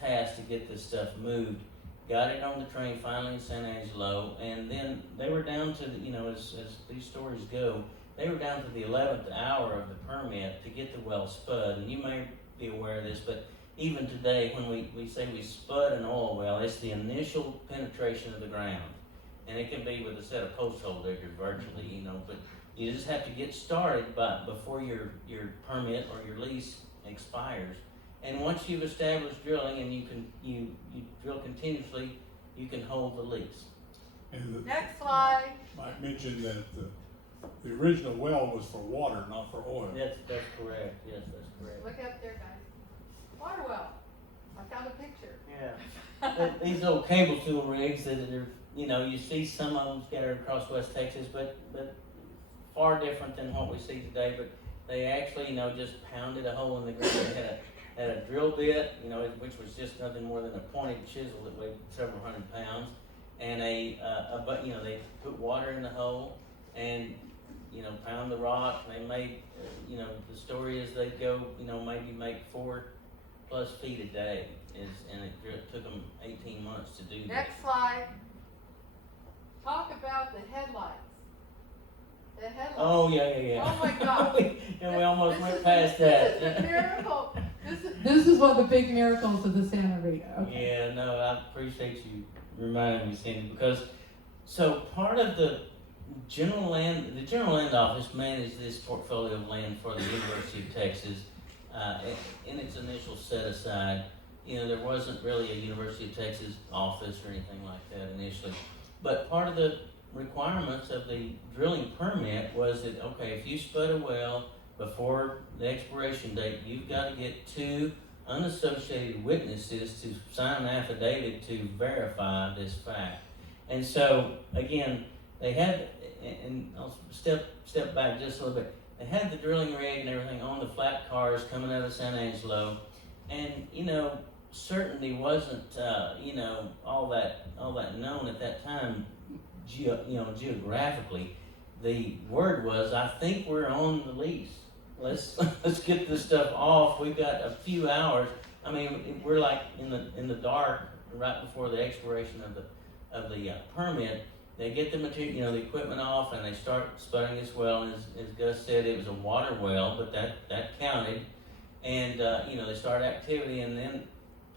task to get this stuff moved. Got it on the train finally in San Angelo, and then they were down to as these stories go, they were down to the 11th hour of the permit to get the well spud. And you may be aware of this, but even today, when we say we spud an oil well, it's the initial penetration of the ground. And it can be with a set of post hole diggers virtually, but you just have to get started before your permit or your lease expires. And once you've established drilling and you drill continuously, you can hold the lease. And Next slide. might mention that the original well was for water, not for oil. That's correct. Yes, that's correct. Look up there, guys. Water well. I found a picture. Yeah. These old cable tool rigs that are, you see some of them scattered across West Texas, but far different than what we see today. But They actually, just pounded a hole in the ground. They had a drill bit, which was just nothing more than a pointed chisel that weighed several hundred pounds, and they put water in the hole and pound the rock. They made, the story is they'd go, maybe make 4+ feet a day, and it took them 18 months to do that. Next slide. Talk about the headlights. The headlights. Oh yeah. Oh my God. And we almost went past This that. is a miracle. This is one of the big miracles of the Santa Rita. Okay. Yeah, no, I appreciate you reminding me, Cindy, because so part of the general land office managed this portfolio of land for the University of Texas. In its initial set aside, there wasn't really a University of Texas office or anything like that initially. But part of the requirements of the drilling permit was that, okay, if you spud a well before the expiration date, you've got to get 2 unassociated witnesses to sign an affidavit to verify this fact. And so, again, they had, and I'll step back just a little bit, they had the drilling rig and everything on the flat cars coming out of San Angelo, and, certainty wasn't, all that known at that time, geographically. The word was, I think we're on the lease. Let's get this stuff off. We've got a few hours. I mean, we're like in the dark right before the expiration of the permit. They get the material, the equipment off, and they start spudding this well. And as Gus said, it was a water well, but that counted. And they start activity, and then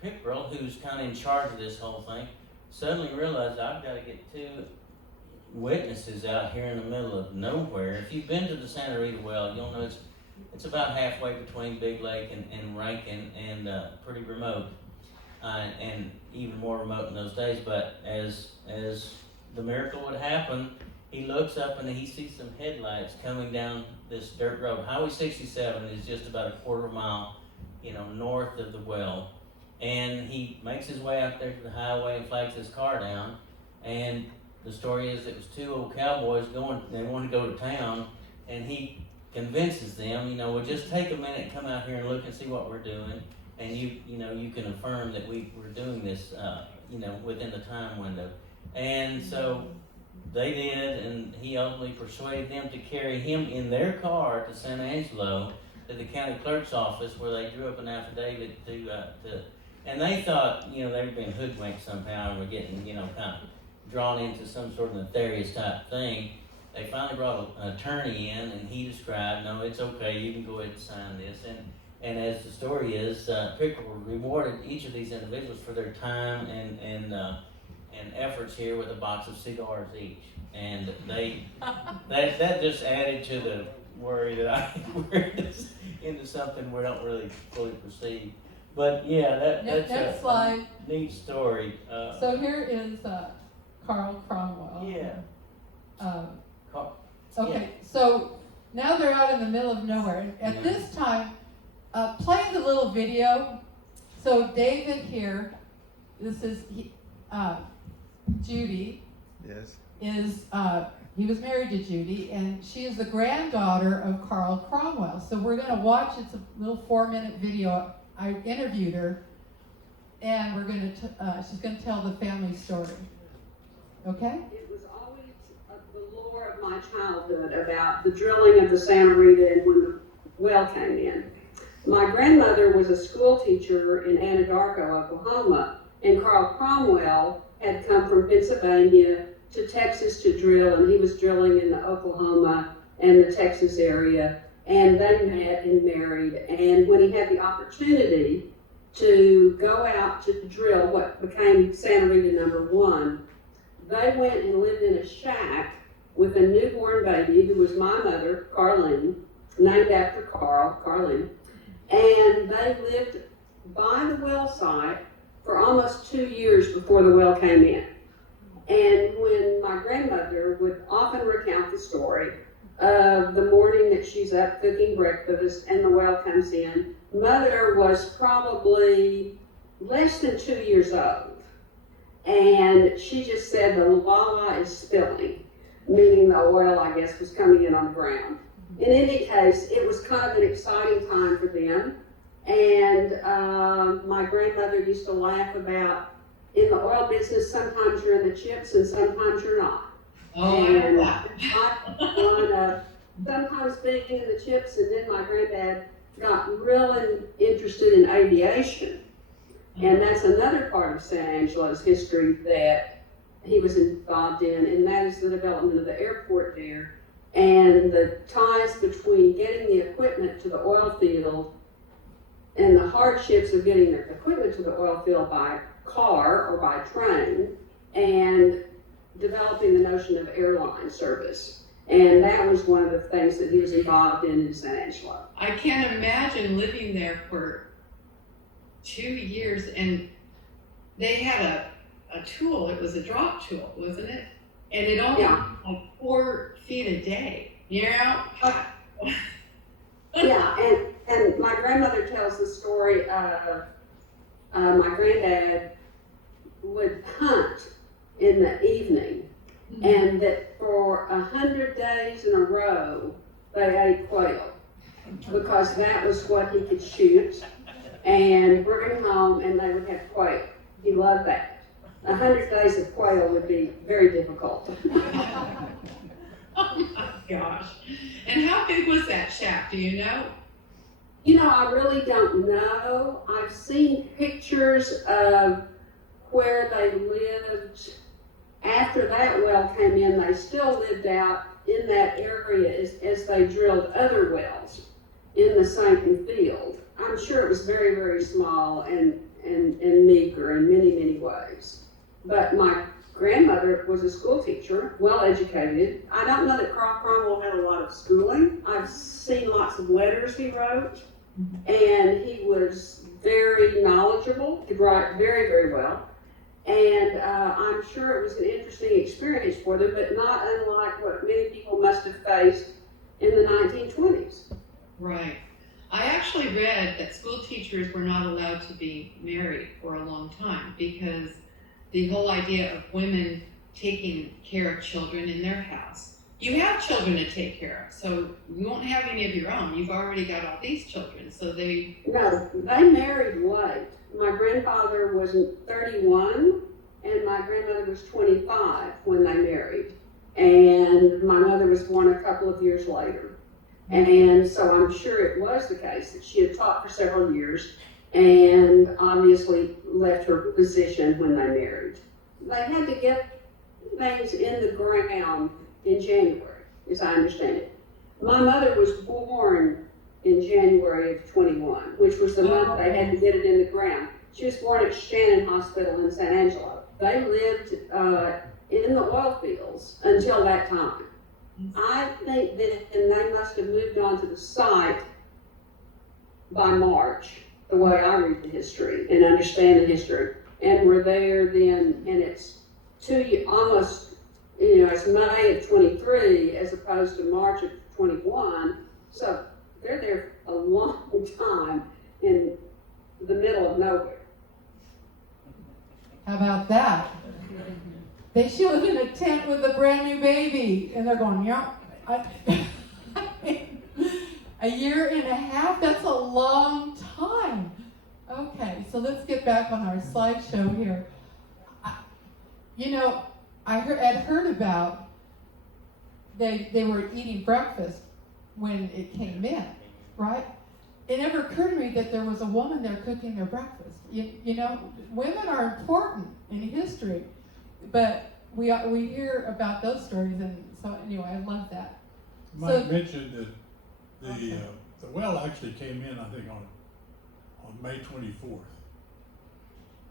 Pickrell, who's kind of in charge of this whole thing, suddenly realized, I've got to get 2 witnesses out here in the middle of nowhere. If you've been to the Santa Rita well, you'll know it's about halfway between Big Lake and Rankin, and pretty remote, and even more remote in those days. But as the miracle would happen, he looks up and he sees some headlights coming down this dirt road. Highway 67 is just about a quarter mile, north of the well. And he makes his way out there to the highway and flags his car down. And the story is it was 2 old cowboys they wanted to go to town, and he convinces them, well, just take a minute, come out here and look and see what we're doing, and you can affirm that we're doing this, within the time window. And so they did, and he ultimately persuaded them to carry him in their car to San Angelo, to the county clerk's office, where they drew up an affidavit and they thought, they were being hoodwinked somehow and were getting, kind of drawn into some sort of nefarious type thing. They finally brought an attorney in, and he described, no, it's okay, you can go ahead and sign this. And as the story is, Pickrell rewarded each of these individuals for their time and efforts here with a box of cigars each. And that just added to the worry that we're into something we don't really fully perceive. But yeah, that's next slide. A neat story. So here is Carl Cromwell. Yeah. Okay, so now they're out in the middle of nowhere. At this time, play the little video. So David here, this is Judy. Yes. He was married to Judy, and she is the granddaughter of Carl Cromwell. So we're going to watch, it's a little 4-minute video. I interviewed her, and we're going to, she's going to tell the family story. Okay? It was always the lore of my childhood about the drilling of the Santa Rita and when the well came in. My grandmother was a school teacher in Anadarko, Oklahoma, and Carl Cromwell had come from Pennsylvania to Texas to drill, and he was drilling in the Oklahoma and the Texas area, and they met and married. And when he had the opportunity to go out to drill what became Santa Rita #1, they went and lived in a shack with a newborn baby who was my mother, Carlene, named after Carlene, and they lived by the well site for almost 2 years before the well came in. And when my grandmother would often recount the story of the morning that she's up cooking breakfast and the well comes in, Mother was probably less than 2 years old. And she just said the lava is spilling, meaning the oil, I guess, was coming in on the ground. In any case, it was kind of an exciting time for them. And my grandmother used to laugh about, in the oil business, sometimes you're in the chips and sometimes you're not. Oh, And I one of sometimes being in the chips, and then my granddad got really interested in aviation. And that's another part of San Angelo's history that he was involved in, and that is the development of the airport there and the ties between getting the equipment to the oil field and the hardships of getting the equipment to the oil field by car or by train, and developing the notion of airline service. And that was one of the things that he was involved in San Angelo. I can't imagine living there for 2 years, and they had a tool. It was a drop tool, wasn't it? And it only like 4 feet a day. You know? Yeah, and my grandmother tells the story of my granddad would hunt in the evening, and that for 100 days in a row they ate quail because that was what he could shoot, and bring home and they would have quail. He loved that. 100 days of quail would be very difficult. Oh my gosh. And how big was that shack? Do you know? You know, I really don't know. I've seen pictures of where they lived. After that well came in, they still lived out in that area as they drilled other wells in the sunken field. I'm sure it was very, very small and meager in many, many ways. But my grandmother was a school teacher, well educated. I don't know that Carl Cromwell had a lot of schooling. I've seen lots of letters he wrote, and he was very knowledgeable. He wrote very, very well. And I'm sure it was an interesting experience for them, but not unlike what many people must have faced in the 1920s. Right. I actually read that school teachers were not allowed to be married for a long time because the whole idea of women taking care of children in their house. You have children to take care of, so you won't have any of your own. You've already got all these children, so they... No, they married late. My grandfather was 31, and my grandmother was 25 when they married. And my mother was born a couple of years later. And so I'm sure it was the case that she had taught for several years and obviously left her position when they married. They had to get things in the ground in January, as I understand it. My mother was born in January of 21, which was the month they had to get it in the ground. She was born at Shannon Hospital in San Angelo. They lived in the oil fields until that time. I think that, and they must have moved on to the site by March, the way I read the history and understand the history, and were there then, and it's 2 years, almost, it's May of 23 as opposed to March of 21, so they're there a long time in the middle of nowhere. How about that? They should live in a tent with a brand new baby, and they're going, yeah. A year and a half, that's a long time. Okay, so let's get back on our slideshow here. I had heard about they were eating breakfast when it came in, right? It never occurred to me that there was a woman there cooking their breakfast. Women are important in history, but we hear about those stories, and so anyway, I love that. Mike mentioned that the well actually came in, I think, on May 24th.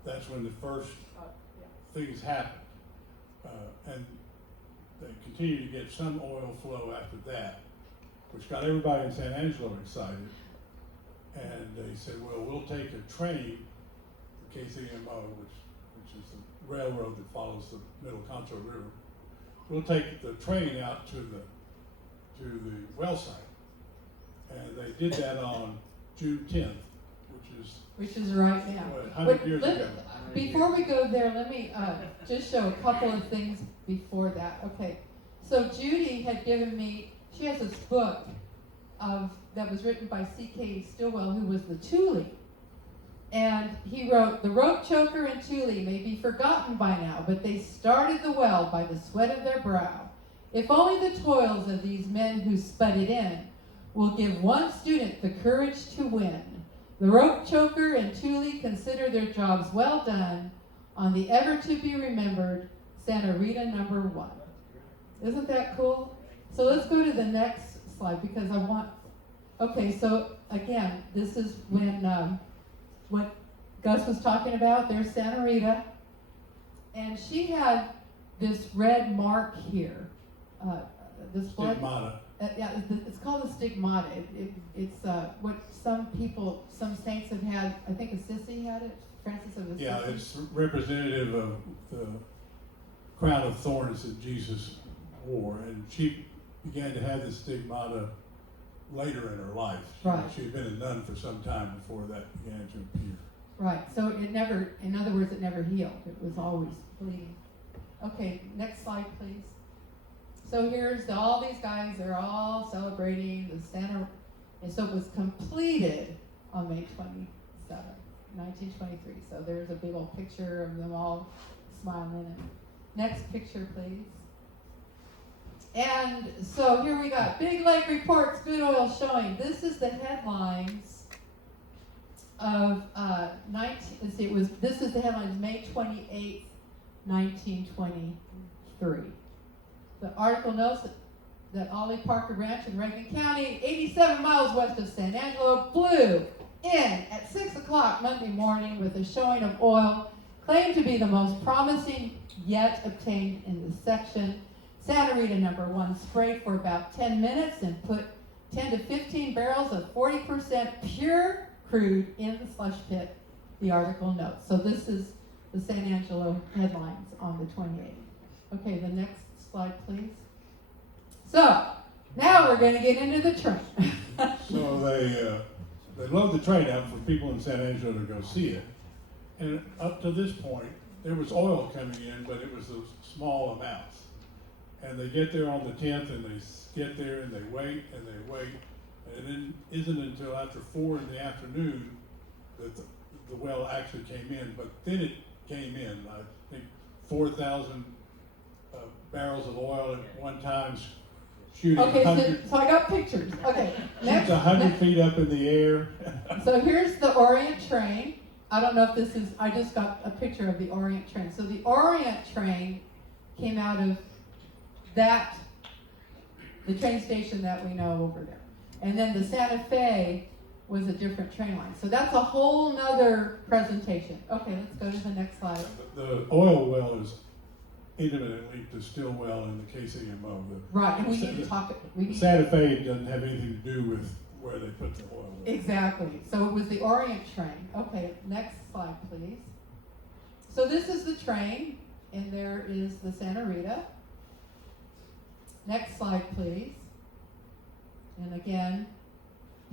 That's when the first things happened. And they continued to get some oil flow after that, which got everybody in San Angelo excited. And they said, well, we'll take a train, the KCMO, which is the railroad that follows the Middle Concho River. We'll take the train out to the well site. And they did that on June 10th, which is right now. 100 years ago. Before we go there, let me just show a couple of things before that. Okay, so Judy had given me, she has this book that was written by C.K. Stilwell, who was the Thule. And he wrote, "The rope choker and Thule may be forgotten by now, but they started the well by the sweat of their brow. If only the toils of these men who spud it in will give one student the courage to win. The rope choker and Thule consider their jobs well done on the ever-to-be-remembered Santa Rita number 1. Isn't that cool? So let's go to the next slide because I want, okay, so again, this is when, what Gus was talking about. There's Santa Rita, and she had this red mark here. This blood. Stigmata. Yeah, it's called a stigmata. It's what some saints have had. I think Assisi had it. Francis of Assisi. Yeah, it's representative of the crown of thorns that Jesus wore, and she began to have this stigmata later in her life. Right. She had been a nun for some time before that began to appear. Right. So it never, in other words, it never healed. It was always bleeding. Okay, next slide, please. So here's all these guys. They're all celebrating the Santa. And so it was completed on May 27th, 1923. So there's a big old picture of them all smiling. And next picture, please. And so here we got Big Lake reports good oil showing. This is the headlines of this is the headlines May 28th, 1923. The article notes that Ollie Parker Ranch in Reagan County, 87 miles west of San Angelo, blew in at 6 o'clock Monday morning with a showing of oil claimed to be the most promising yet obtained in the section. Santa Rita number 1 sprayed for about 10 minutes and put 10 to 15 barrels of 40% pure crude in the slush pit, the article notes. So this is the San Angelo headlines on the 28th. Okay, the next slide, please. So, now we're going to get into the train. So they load the train up for people in San Angelo to go see it. And up to this point, there was oil coming in, but it was those small amounts. And they get there on the 10th, and they get there, and they wait, and they wait. And it isn't until after 4 in the afternoon that the well actually came in. But then it came in, I think 4,000 barrels of oil at one time, shooting Okay, 100, so I got pictures. Okay, shoots 100 feet up in the air. So here's the Orient train. I don't know if this is, I just got a picture of the Orient train. So the Orient train came out of the train station that we know over there. And then the Santa Fe was a different train line. So that's a whole nother presentation. Okay, let's go to the next slide. The oil well is intimately linked to Stillwell and the KCMO. Right, and we need to talk, Santa Fe doesn't have anything to do with where they put the oil well. Exactly. So it was the Orient train. Okay, next slide, please. So this is the train, and there is the Santa Rita. Next slide, please. And again,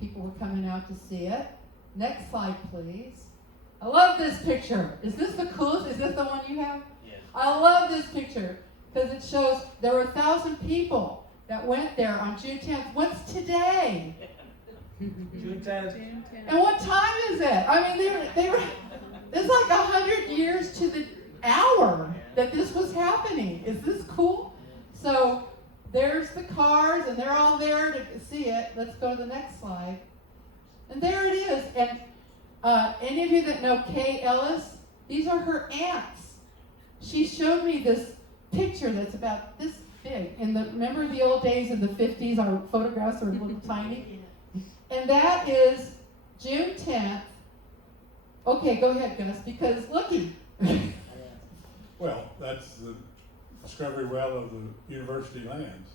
people were coming out to see it. Next slide, please. I love this picture. Is this the coolest? Is this the one you have? Yes. I love this picture because it shows there were 1,000 people that went there on June 10th. What's today? June 10th. And what time is it? I mean, they were. It's like 100 years to the hour that this was happening. Is this cool? So there's the cars, and they're all there to see it. Let's go to the next slide. And there it is. And any of you that know Kay Ellis, these are her aunts. She showed me this picture that's about this big. Remember the old days in the 50s, our photographs were a little tiny? And that is June 10th. Okay, go ahead, Gus, because looky. Well, that's the discovery well of the university lands.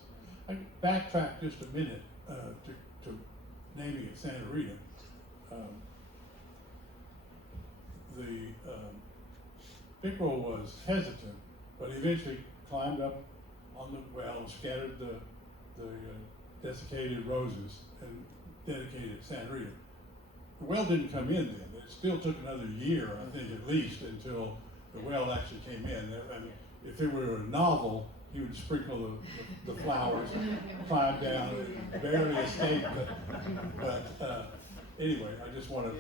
I backtrack just a minute to naming it Santa Rita. The Pickerel was hesitant, but eventually climbed up on the well and scattered the desiccated roses and dedicated Santa Rita. The well didn't come in then. It still took another year, I think, at least, until the well actually came in. I mean, if it were a novel, he would sprinkle the flowers, climb down, and barely escape. But anyway, I just want to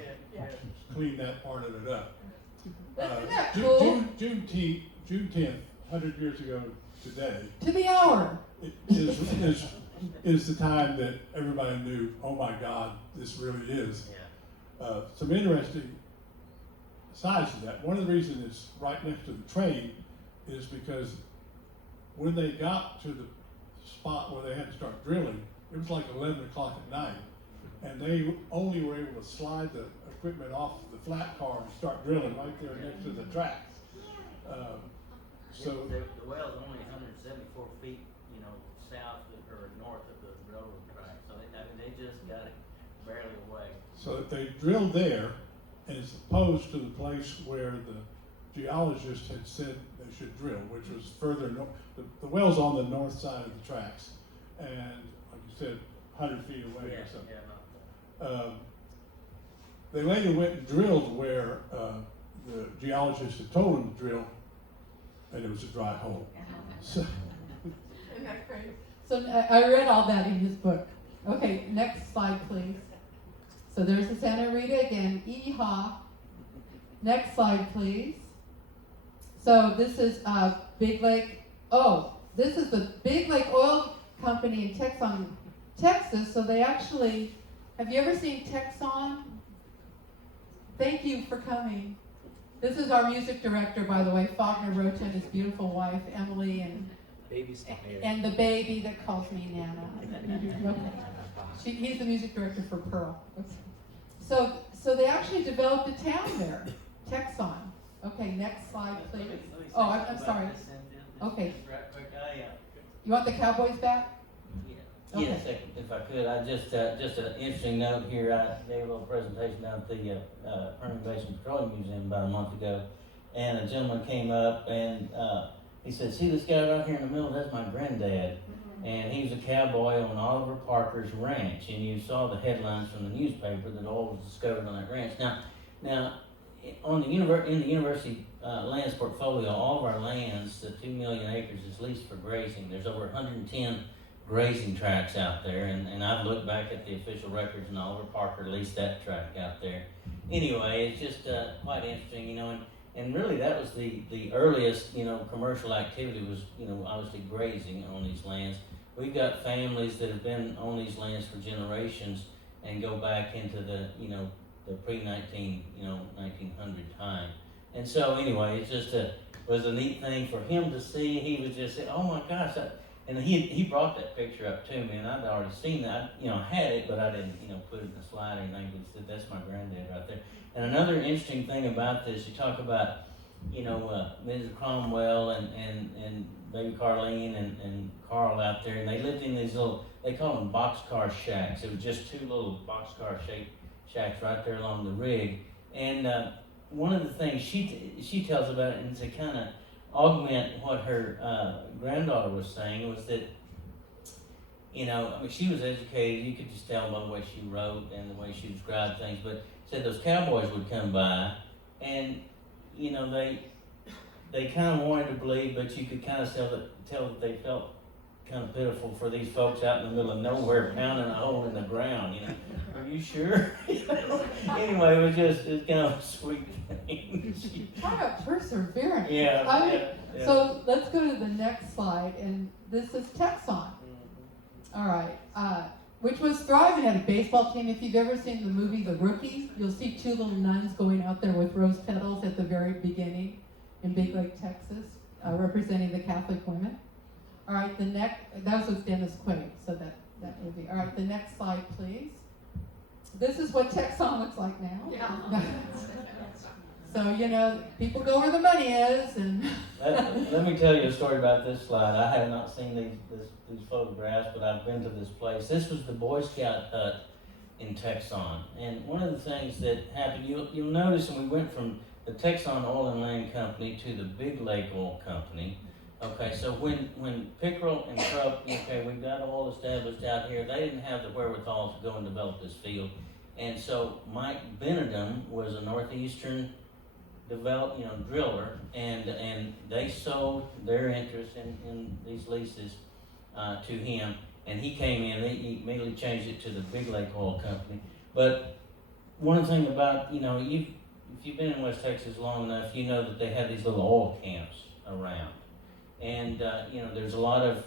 clean that part of it up. Isn't that cool? June 10th, 100 years ago today, To the hour. is the time that everybody knew, oh my God, this really is. Some interesting sides to that. One of the reasons it's right next to the train is because when they got to the spot where they had to start drilling, it was like 11 o'clock at night. And they only were able to slide the equipment off the flat car and start drilling right there next to the tracks. So the well's only 174 feet, south or north of the railroad track, so they just got it barely away. So they drilled there, and as opposed to the place where the geologist had said they should drill, which was further north. The well's on the north side of the tracks, and like you said, 100 feet away or something. They later went and drilled where the geologist had told them to drill, and it was a dry hole. So, Isn't that crazy? So I read all that in his book. Okay, next slide, please. So there's the Santa Rita again. Yeehaw. Next slide, please. So this is Big Lake. Oh, this is the Big Lake Oil Company in Texon, Texas. So they actually, have you ever seen Texon? Thank you for coming. This is our music director, by the way, Faulkner Rocha, and his beautiful wife, Emily, and the baby that calls me Nana. Okay. He's the music director for Pearl. Okay. So they actually developed a town there, Texon. Okay, next slide, please. Oh, I'm sorry. Okay. You want the Cowboys back? Okay. Yes, if I could, I just an interesting note here. I gave a little presentation down at the Permian Basin Petroleum Museum about a month ago, and a gentleman came up and he said, "See this guy right here in the middle? That's my granddad." And he was a cowboy on Oliver Parker's ranch, and you saw the headlines from the newspaper that oil was discovered on that ranch. Now, on in the university lands portfolio, all of our lands, the 2 million acres, is leased for grazing. There's over 110 grazing tracts out there, and I've looked back at the official records, and Oliver Parker leased that tract out there. Anyway, it's just quite interesting, and really that was the earliest, commercial activity was, obviously grazing on these lands. We've got families that have been on these lands for generations and go back into the pre-1900 time. And so anyway, it's just was a neat thing for him to see. He was just saying, "Oh my gosh," and he brought that picture up to me, and I'd already seen that. I had it, but I didn't, put it in the slide or anything. He said, "That's my granddad right there." And another interesting thing about this, you talk about, Mrs. Cromwell and baby Carlene and Carl out there, and they lived in these little, they call them boxcar shacks. It was just two little boxcar shaped shacks right there along the rig. And one of the things she tells about it, and to kind of augment what her granddaughter was saying, was that, she was educated. You could just tell by the way she wrote and the way she described things. But said those cowboys would come by, and they kind of wanted to believe, but you could kind of tell that they felt kind of pitiful for these folks out in the middle of nowhere pounding a hole in the ground. Are you sure? Anyway, it's kind of a sweet thing. Talk about perseverance. Yeah. So let's go to the next slide, and this is Texon. All right, which was thriving at a baseball team. If you've ever seen the movie The Rookie, you'll see two little nuns going out there with rose petals at the very beginning in Big Lake, Texas, representing the Catholic women. All right, that was with Dennis Quaid, so that movie. All right, the next slide, please. This is what Texon looks like now. Yeah. So, people go where the money is, and... Let me tell you a story about this slide. I have not seen these photographs, but I've been to this place. This was the Boy Scout hut in Texon. And one of the things that happened, you'll notice when we went from the Texon Oil and Land Company to the Big Lake Oil Company. Okay, so when Pickerel and Krupp, we got oil established out here, they didn't have the wherewithal to go and develop this field. And so Mike Benedum was a northeastern driller, and they sold their interest in these leases to him, and he came in. He immediately changed it to the Big Lake Oil Company. But one thing about if you've been in West Texas long enough, you know that they have these little oil camps around, and there's a lot of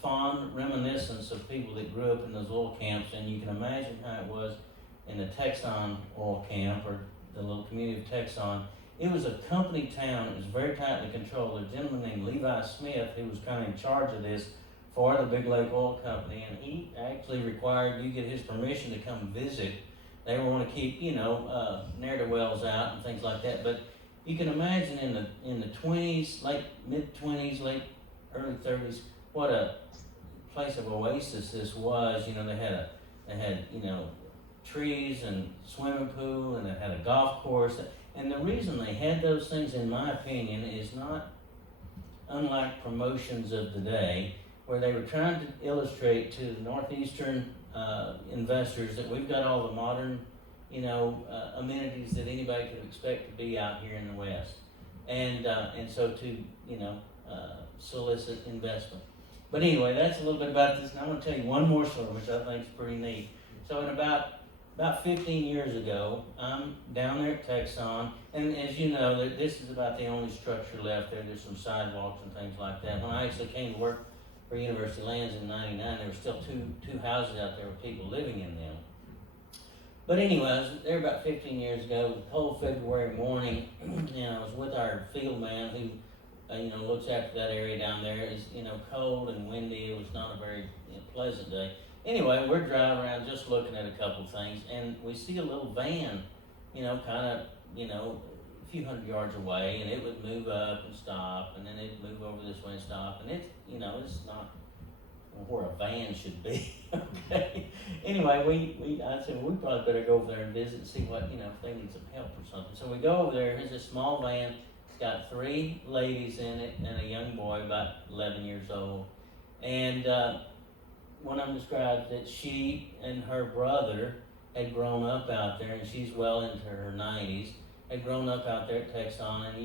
fond reminiscence of people that grew up in those oil camps, and you can imagine how it was in the Texon oil camp, or the little community of Texon. It was a company town. It was very tightly controlled. A gentleman named Levi Smith, who was kind of in charge of this for the Big Lake Oil Company, and he actually required you get his permission to come visit. They want to keep, ne'er-do-wells out and things like that. But you can imagine in the 20s, late mid-20s, late early 30s, what a place of oasis this was. They had trees and swimming pool, and they had a golf course. And the reason they had those things, in my opinion, is not unlike promotions of the day, where they were trying to illustrate to the northeastern investors that we've got all the modern, amenities that anybody could expect to be out here in the West, and so to solicit investment. But anyway, that's a little bit about this, and I'm going to tell you one more story, which I think is pretty neat. So in about 15 years ago, I'm down there at Texon, and as you know, this is about the only structure left there. There's some sidewalks and things like that. When I actually came to work for University Lands in '99, there were still two houses out there with people living in them. But anyway, I was there about 15 years ago. It was a cold February morning, and I was with our field man who, looks after that area down there. It's, cold and windy. It was not a very pleasant day. Anyway, we're driving around just looking at a couple of things, and we see a little van, a few hundred yards away, and it would move up and stop, and then it'd move over this way and stop, and it's not where a van should be. Okay. Anyway, I said, well, we probably better go over there and visit and see what, if they need some help or something. So we go over there. There's this small van. It's got 3 ladies in it and a young boy about 11 years old. And one of them described that she and her brother had grown up out there, and she's well into her 90s, had grown up out there at Texon, and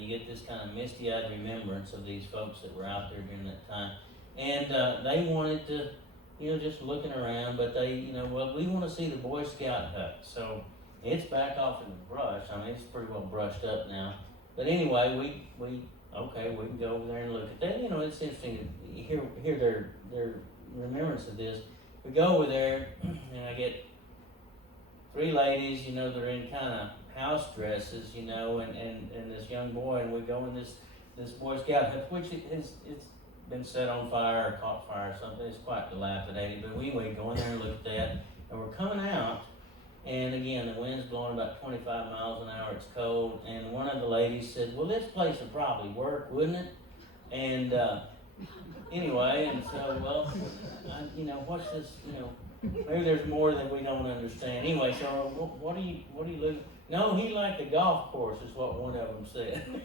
you get this kind of misty-eyed remembrance of these folks that were out there during that time. And they wanted to, just looking around, but they, we want to see the Boy Scout hut. So it's back off in the brush. I mean, it's pretty well brushed up now. But anyway, we can go over there and look at that. It's interesting to hear their remembrance of this. We go over there, and I get 3 ladies, they're in kind of house dresses, and this young boy, and we go in this Boy Scout hut, which it's been set on fire or caught fire or something. It's quite dilapidated, but anyway, go in there and look at that, and we're coming out, and again, the wind's blowing about 25 miles an hour, it's cold, and one of the ladies said, well, this place would probably work, wouldn't it? And anyway, and so, well, what's this, maybe there's more that we don't understand. Anyway, so what are you looking? No, he liked the golf course, is what one of them said.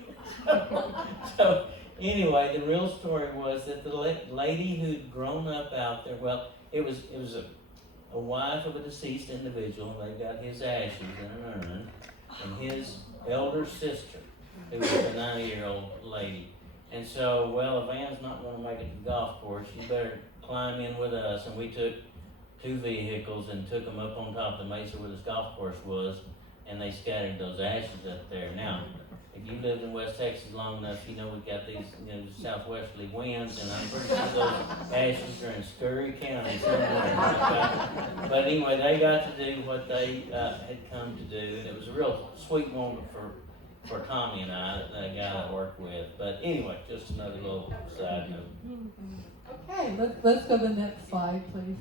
So anyway, the real story was that the lady who'd grown up out there, well, it was a wife of a deceased individual, and they got his ashes in an urn, and his elder sister, who was a 90-year-old lady. And so, well, the van's not going to make it to the golf course. You better climb in with us. And we took 2 vehicles and took them up on top of the mesa where this golf course was, and they scattered those ashes up there. Now, if you lived in West Texas long enough, we've got these southwesterly winds, and I'm pretty sure those ashes are in Scurry County somewhere. But anyway, they got to do what they had come to do, and it was a real sweet moment for Tommy and I, the guy I work with. But anyway, just another little side note. Okay, let's go to the next slide, please.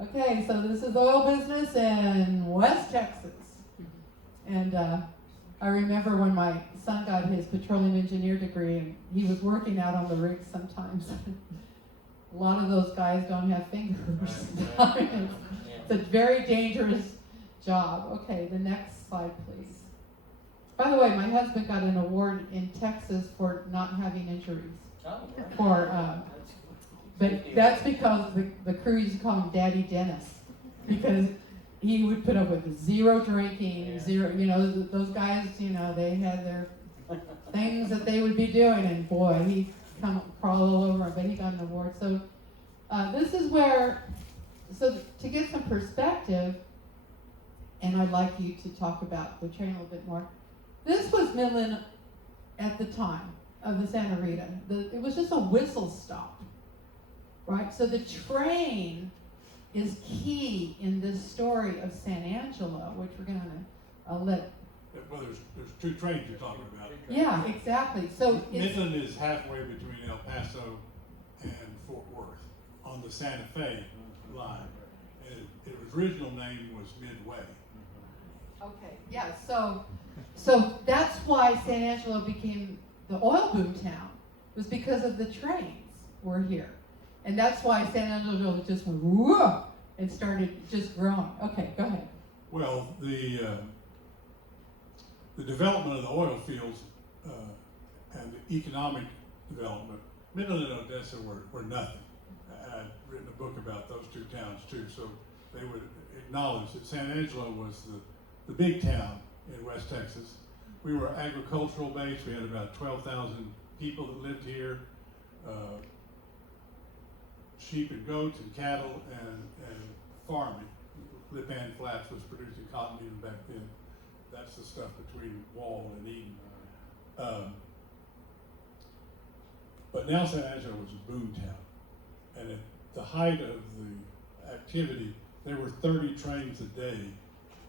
Okay, so this is oil business in West Texas. And I remember when my son got his petroleum engineer degree, and he was working out on the rigs sometimes. A lot of those guys don't have fingers. It's a very dangerous job. Okay, the next slide, please. By the way, my husband got an award in Texas for not having injuries. But that's because the crew used to call him Daddy Dennis, because he would put up with zero drinking, Yeah. zero, those guys, they had their things that they would be doing, and boy, he'd come crawl all over him, but he got an award. So this is where, so to get some perspective, and I'd like you to talk about the train a little bit more. This was Midland at the time of the Santa Rita. It was just a whistle stop, right? So the train is key in this story of San Angelo, which we're going to let. Well, there's two trains you're talking about. Yeah, exactly. So it's, Midland is halfway between El Paso and Fort Worth on the Santa Fe line. And its original name was Midway. okay, yeah. So that's why San Angelo became the oil boom town. It was because of the trains were here, and that's why San Angelo just went whoa and started just growing. Okay, go ahead. Well, the development of the oil fields and the economic development, Midland and Odessa were nothing. I've written a book about those two towns too, so they would acknowledge that San Angelo was the big town in West Texas. We were agricultural based. We had about 12,000 people that lived here, sheep and goats and cattle and farming. Lipan Flats was producing cotton even back then. That's the stuff between Wall and Eden. But now San Angelo was a boom town. And at the height of the activity, there were 30 trains a day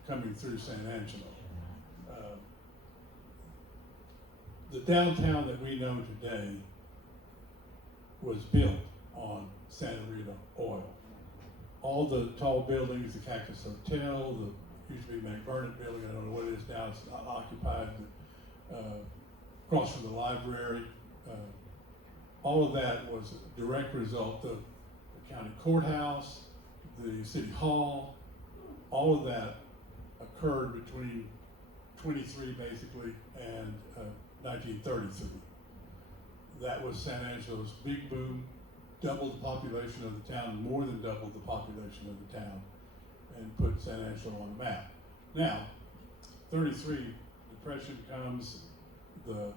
coming through San Angelo. The downtown that we know today was built on Santa Rita oil. All the tall buildings, the Cactus Hotel, the used to be McBurnett building, I don't know what it is now, it's not occupied, across from the library. All of that was a direct result of the county courthouse, the city hall. All of that occurred between 23 basically and 1933. That was San Angelo's big boom, doubled the population of the town, more than doubled the population of the town, and put San Angelo on the map. Now, 33, Depression comes, the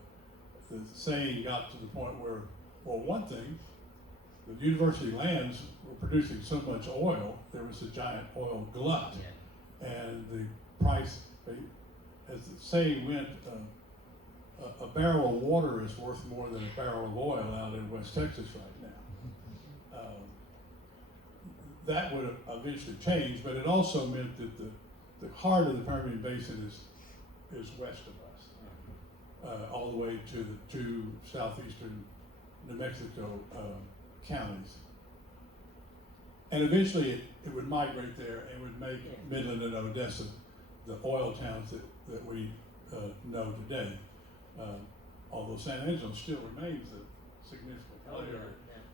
saying got to the point where, well, one thing, the university lands were producing so much oil, there was a giant oil glut. Yeah. And the price, as the saying went, a barrel of water is worth more than a barrel of oil out in West Texas right now. That would eventually change, but it also meant that the heart of the Permian Basin is west of us, all the way to the two southeastern New Mexico counties. And eventually it would migrate there and would make Midland and Odessa the oil towns that we know today. Although San Angelo still remains a significant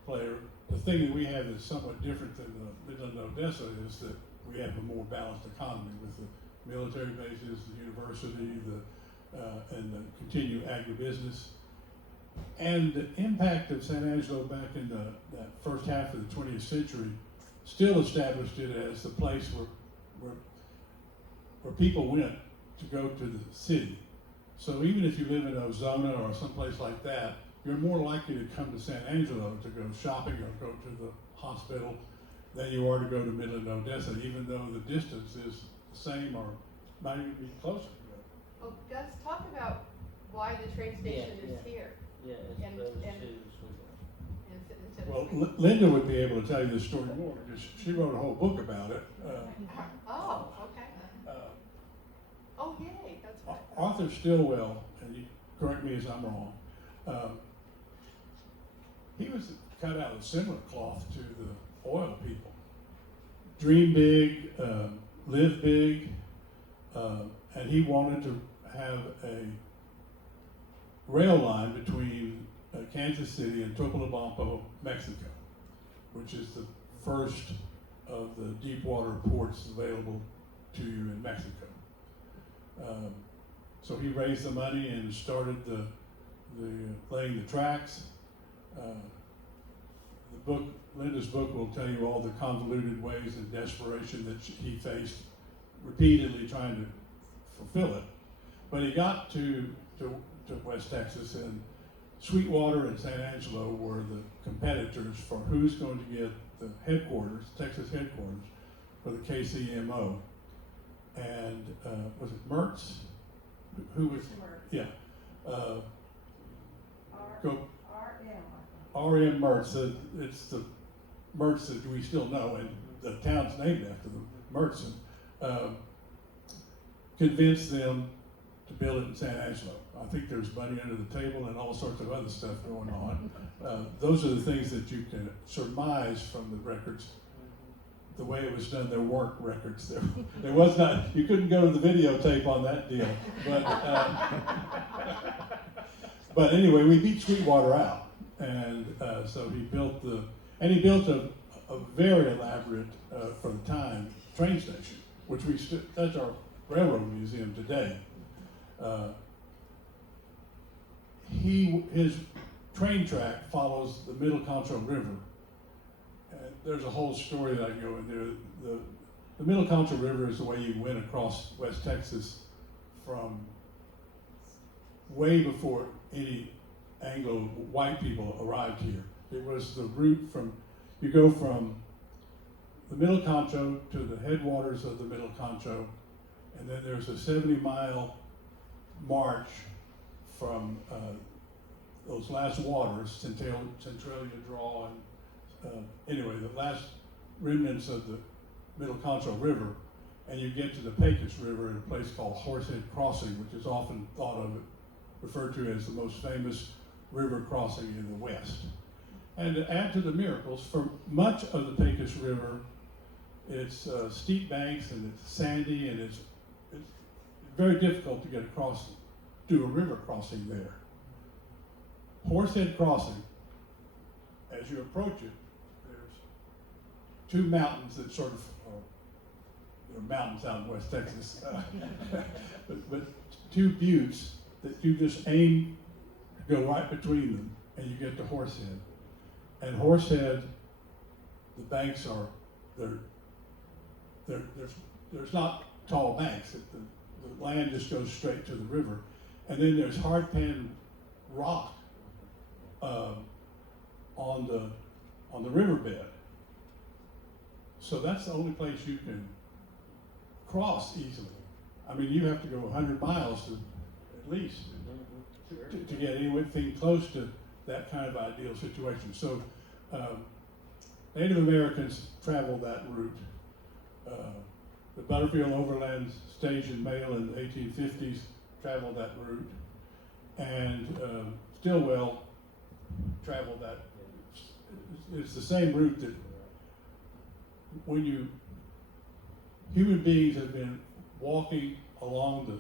player. The thing that we have that's somewhat different than the Midland and Odessa is that we have a more balanced economy with the military bases, the university, and the continued agribusiness. And the impact of San Angelo back in that first half of the 20th century still established it as the place where people went to go to the city. So even if you live in Ozona or someplace like that, you're more likely to come to San Angelo to go shopping or go to the hospital than you are to go to Midland, Odessa, even though the distance is the same or might even be closer. Well, let's talk about why the train station is here. Yeah, And- those and- two. Instead Well, of Linda would be able to tell you this story more because she wrote a whole book about it. oh, okay. Oh, yay, that's right. Arthur Stillwell, and you correct me as I'm wrong, he was cut out of similar cloth to the oil people. Dream big, live big, and he wanted to have a rail line between Kansas City and Topolobampo, Mexico, which is the first of the deep water ports available to you in Mexico. So he raised the money and started the laying the tracks. Linda's book will tell you all the convoluted ways and desperation that he faced repeatedly trying to fulfill it. But he got to West Texas, and Sweetwater and San Angelo were the competitors for who's going to get the headquarters, Texas headquarters, for the KCMO. And was it Mertz? Who was? Yeah. R.M. Mertz. It's the Mertz that we still know, and the town's named after them, Mertz. Convinced them to build it in San Angelo. I think there's money under the table and all sorts of other stuff going on. Those are the things that you can surmise from the records. The way it was done, there weren't records. There was not. You couldn't go to the videotape on that deal. But anyway, we beat Sweetwater out, and so he built a very elaborate for the time train station, which that's our railroad museum today. His train track follows the Middle Concho River. And there's a whole story that I can go into. The Middle Concho River is the way you went across West Texas from way before any Anglo white people arrived here. It was the route you go from the Middle Concho to the headwaters of the Middle Concho, and then there's a 70-mile march from those last waters, Centralia Draw, and anyway, the last remnants of the Middle Concho River, and you get to the Pecos River at a place called Horsehead Crossing, which is often referred to as the most famous river crossing in the West. And to add to the miracles, for much of the Pecos River, it's steep banks and it's sandy, and it's very difficult to get across, do a river crossing there. Horsehead Crossing, as you approach it, there's two mountains that sort of, there are mountains out in West Texas, but two buttes that you just aim to go right between them, and you get to Horsehead. And Horsehead, the banks are, there's not tall banks. The land just goes straight to the river. And then there's hard-pan rock on the riverbed. So that's the only place you can cross easily. I mean, you have to go 100 miles at least to get anything close to that kind of ideal situation. So Native Americans traveled that route. The Butterfield Overland Stage and Mail in the 1850s traveled that route, and Stillwell traveled that. It's the same route that human beings have been walking along the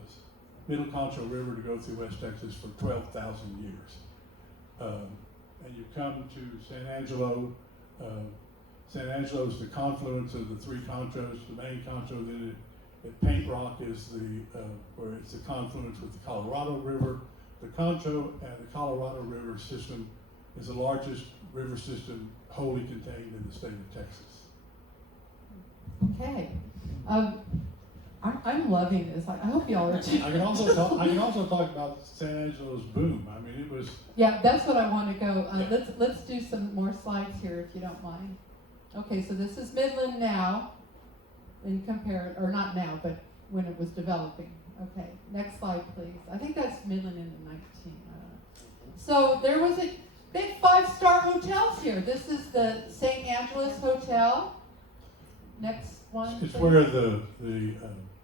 Middle Concho River to go through West Texas for 12,000 years. And you come to San Angelo. San Angelo is the confluence of the three conchos, the main concho. Then at Paint Rock is where it's the confluence with the Colorado River. The Concho and the Colorado River system is the largest river system wholly contained in the state of Texas. Okay. I'm loving this. I hope y'all are too. I can also talk about San Angelo's boom. I mean, it was. Yeah, that's what I want to go. Let's do some more slides here, if you don't mind. Okay, so this is Midland now, and compare it, or not now, but when it was developing. Okay, next slide, please. I think that's Midland in the 19. So there was a big 5-star hotels here. This is the St. Angeles Hotel. Next one. It's please. where the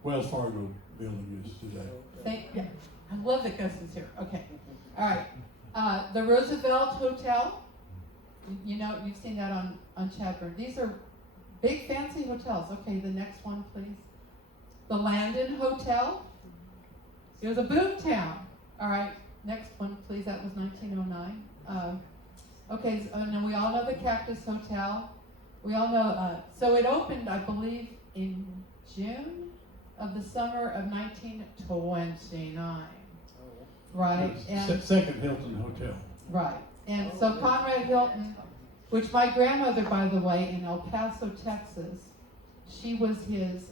Wells Fargo building is today. Yeah, I love that Gus is here. Okay, all right. The Roosevelt Hotel. You know, you've seen that on Chadburn. These are big, fancy hotels. Okay, the next one, please. The Landon Hotel. It was a boom town. All right, next one, please. That was 1909. Okay, and then we all know the Cactus Hotel. We all know, so it opened, I believe, in June of the summer of 1929. Right? And Second Hilton Hotel. right. And so Conrad Hilton, which my grandmother, by the way, in El Paso, Texas, she was his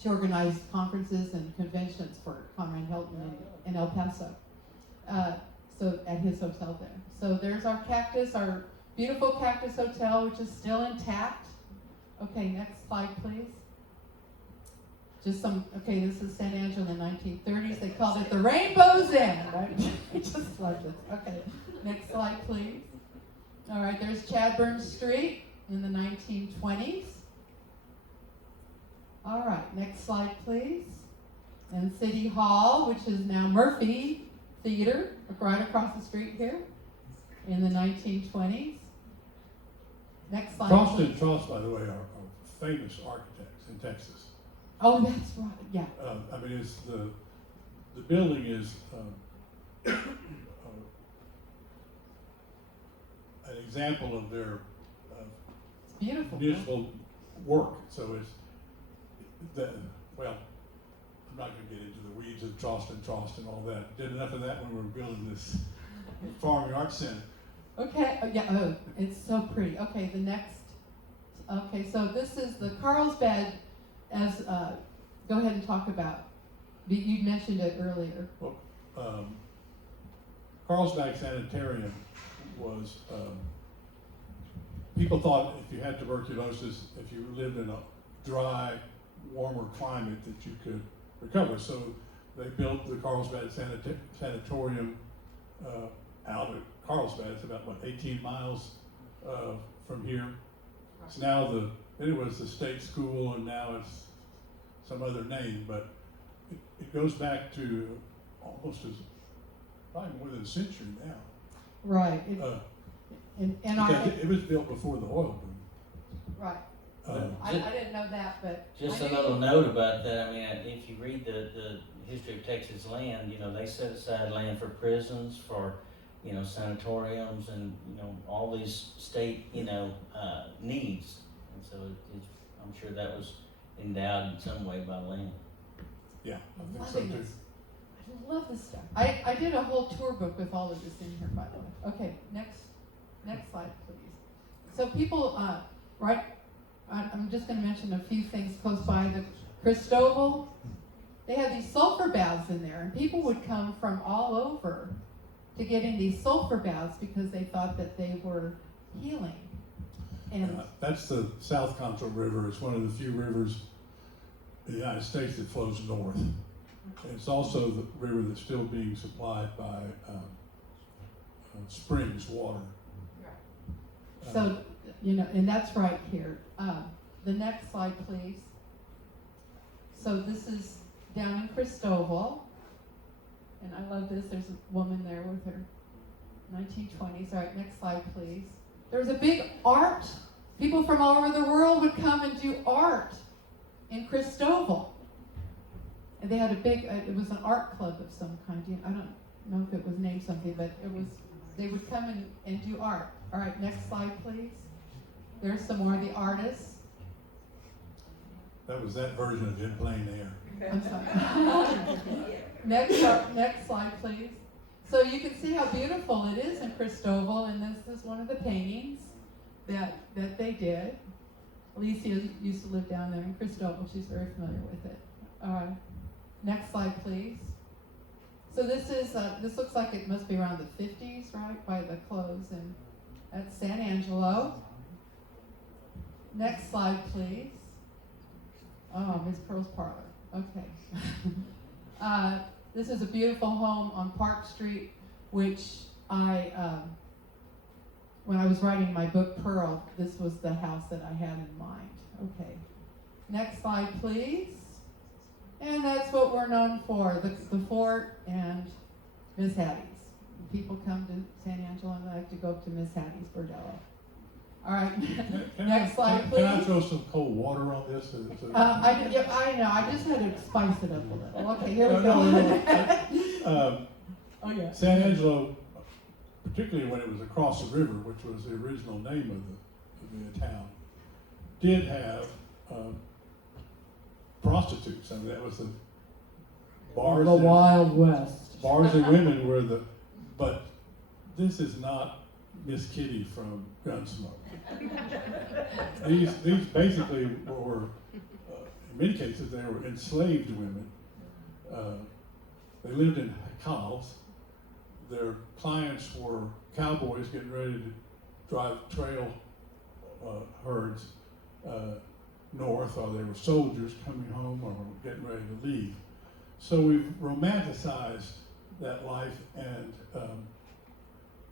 She organized conferences and conventions for Conrad Hilton in El Paso. So at his hotel there. So there's our cactus, our beautiful cactus hotel, which is still intact. Okay, next slide, please. Okay, this is San Angelo in the 1930s. They called it the Rainbow's Inn, right? I just love this. Okay, next slide, please. All right, there's Chadbourne Street in the 1920s. All right, next slide, please. And City Hall, which is now Murphy Theater, right across the street here in the 1920s. Next slide. Frost and please. Frost, by the way, are famous architects in Texas. Oh, that's right. Yeah. I mean, it's the building is an example of their It's beautiful. municipal work. So well, I'm not going to get into the weeds of Frost and all that. Did enough of that when we were building this Farming Arts Center. Okay, it's so pretty. Okay, the next. Okay, so this is the Carlsbad. Go ahead and talk about. You mentioned it earlier. Well, Carlsbad Sanitarium was. People thought if you had tuberculosis, if you lived in a dry, warmer climate, that you could recover. So they built the Carlsbad Sanatorium out at Carlsbad. It's about 18 miles from here. It's now then it was the state school, and now it's some other name, but it goes back to almost probably more than a century now. Right. It was built before the oil boom. Right. I didn't know that, but Just I a knew little note about that. I mean, if you read the history of Texas land, they set aside land for prisons, for sanatoriums, and all these state needs, and so I'm sure that was endowed in some way by land. Yeah, I think so loving too. this. I love this stuff. I did a whole tour book with all of this in here, by the way. Okay, next slide, please. So people, right? I'm just going to mention a few things close by. The Cristobal, they had these sulfur baths in there, and people would come from all over to get in these sulfur baths because they thought that they were healing. And That's the South Concho River. It's one of the few rivers in the United States that flows north. And it's also the river that's still being supplied by springs water. so, and that's right here. The next slide, please. So this is down in Cristobal. And I love this. There's a woman there with her 1920s. All right, next slide, please. There was a big art. People from all over the world would come and do art in Cristobal. And they had a big, it was an art club of some kind. I don't know if it was named something, but they would come and do art. All right, next slide, please. There's some more of the artists. That was that version of In Plain Air. I'm sorry. Next slide, please. So you can see how beautiful it is in Cristobal, and this is one of the paintings that they did. Alicia used to live down there in Cristobal. She's very familiar with it. Next slide, please. So this looks like it must be around the 50s, right, by the clothes, and that's San Angelo. Next slide, please. Oh, Miss Pearl's parlor. Okay. This is a beautiful home on Park Street, which when I was writing my book, Pearl, this was the house that I had in mind. Okay. Next slide, please. And that's what we're known for, the fort and Miss Hattie's. People come to San Angelo and like to go up to Miss Hattie's Bordello. All right, next slide, please. Can I throw some cold water on this? I know, I just had to spice it up a little. Okay, here we go. Oh, yeah. San Angelo, particularly when it was across the river, which was the original name of the town, did have prostitutes. I mean, that was the bars. The Wild West. Bars and women were but this is not Miss Kitty from Gunsmoke. These basically were in many cases, they were enslaved women. They lived in cows. Their clients were cowboys getting ready to drive trail herds north, or they were soldiers coming home or getting ready to leave. So we've romanticized that life, and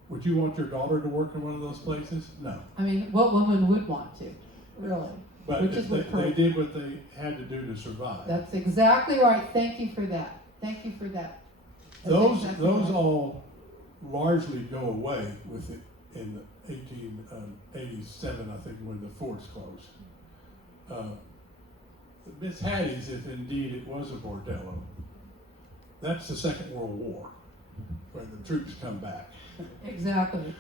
would you want your daughter to work in one of those places? No. I mean, what woman would want to, really? But Which if is they, what they did what they had to do to survive. That's exactly right. Thank you for that. Thank you for that. That's Those exactly those right. all largely go away with it in 1887, I think, when the forts closed. Miss Hattie's, if indeed it was a bordello, that's the Second World War, when the troops come back. Exactly.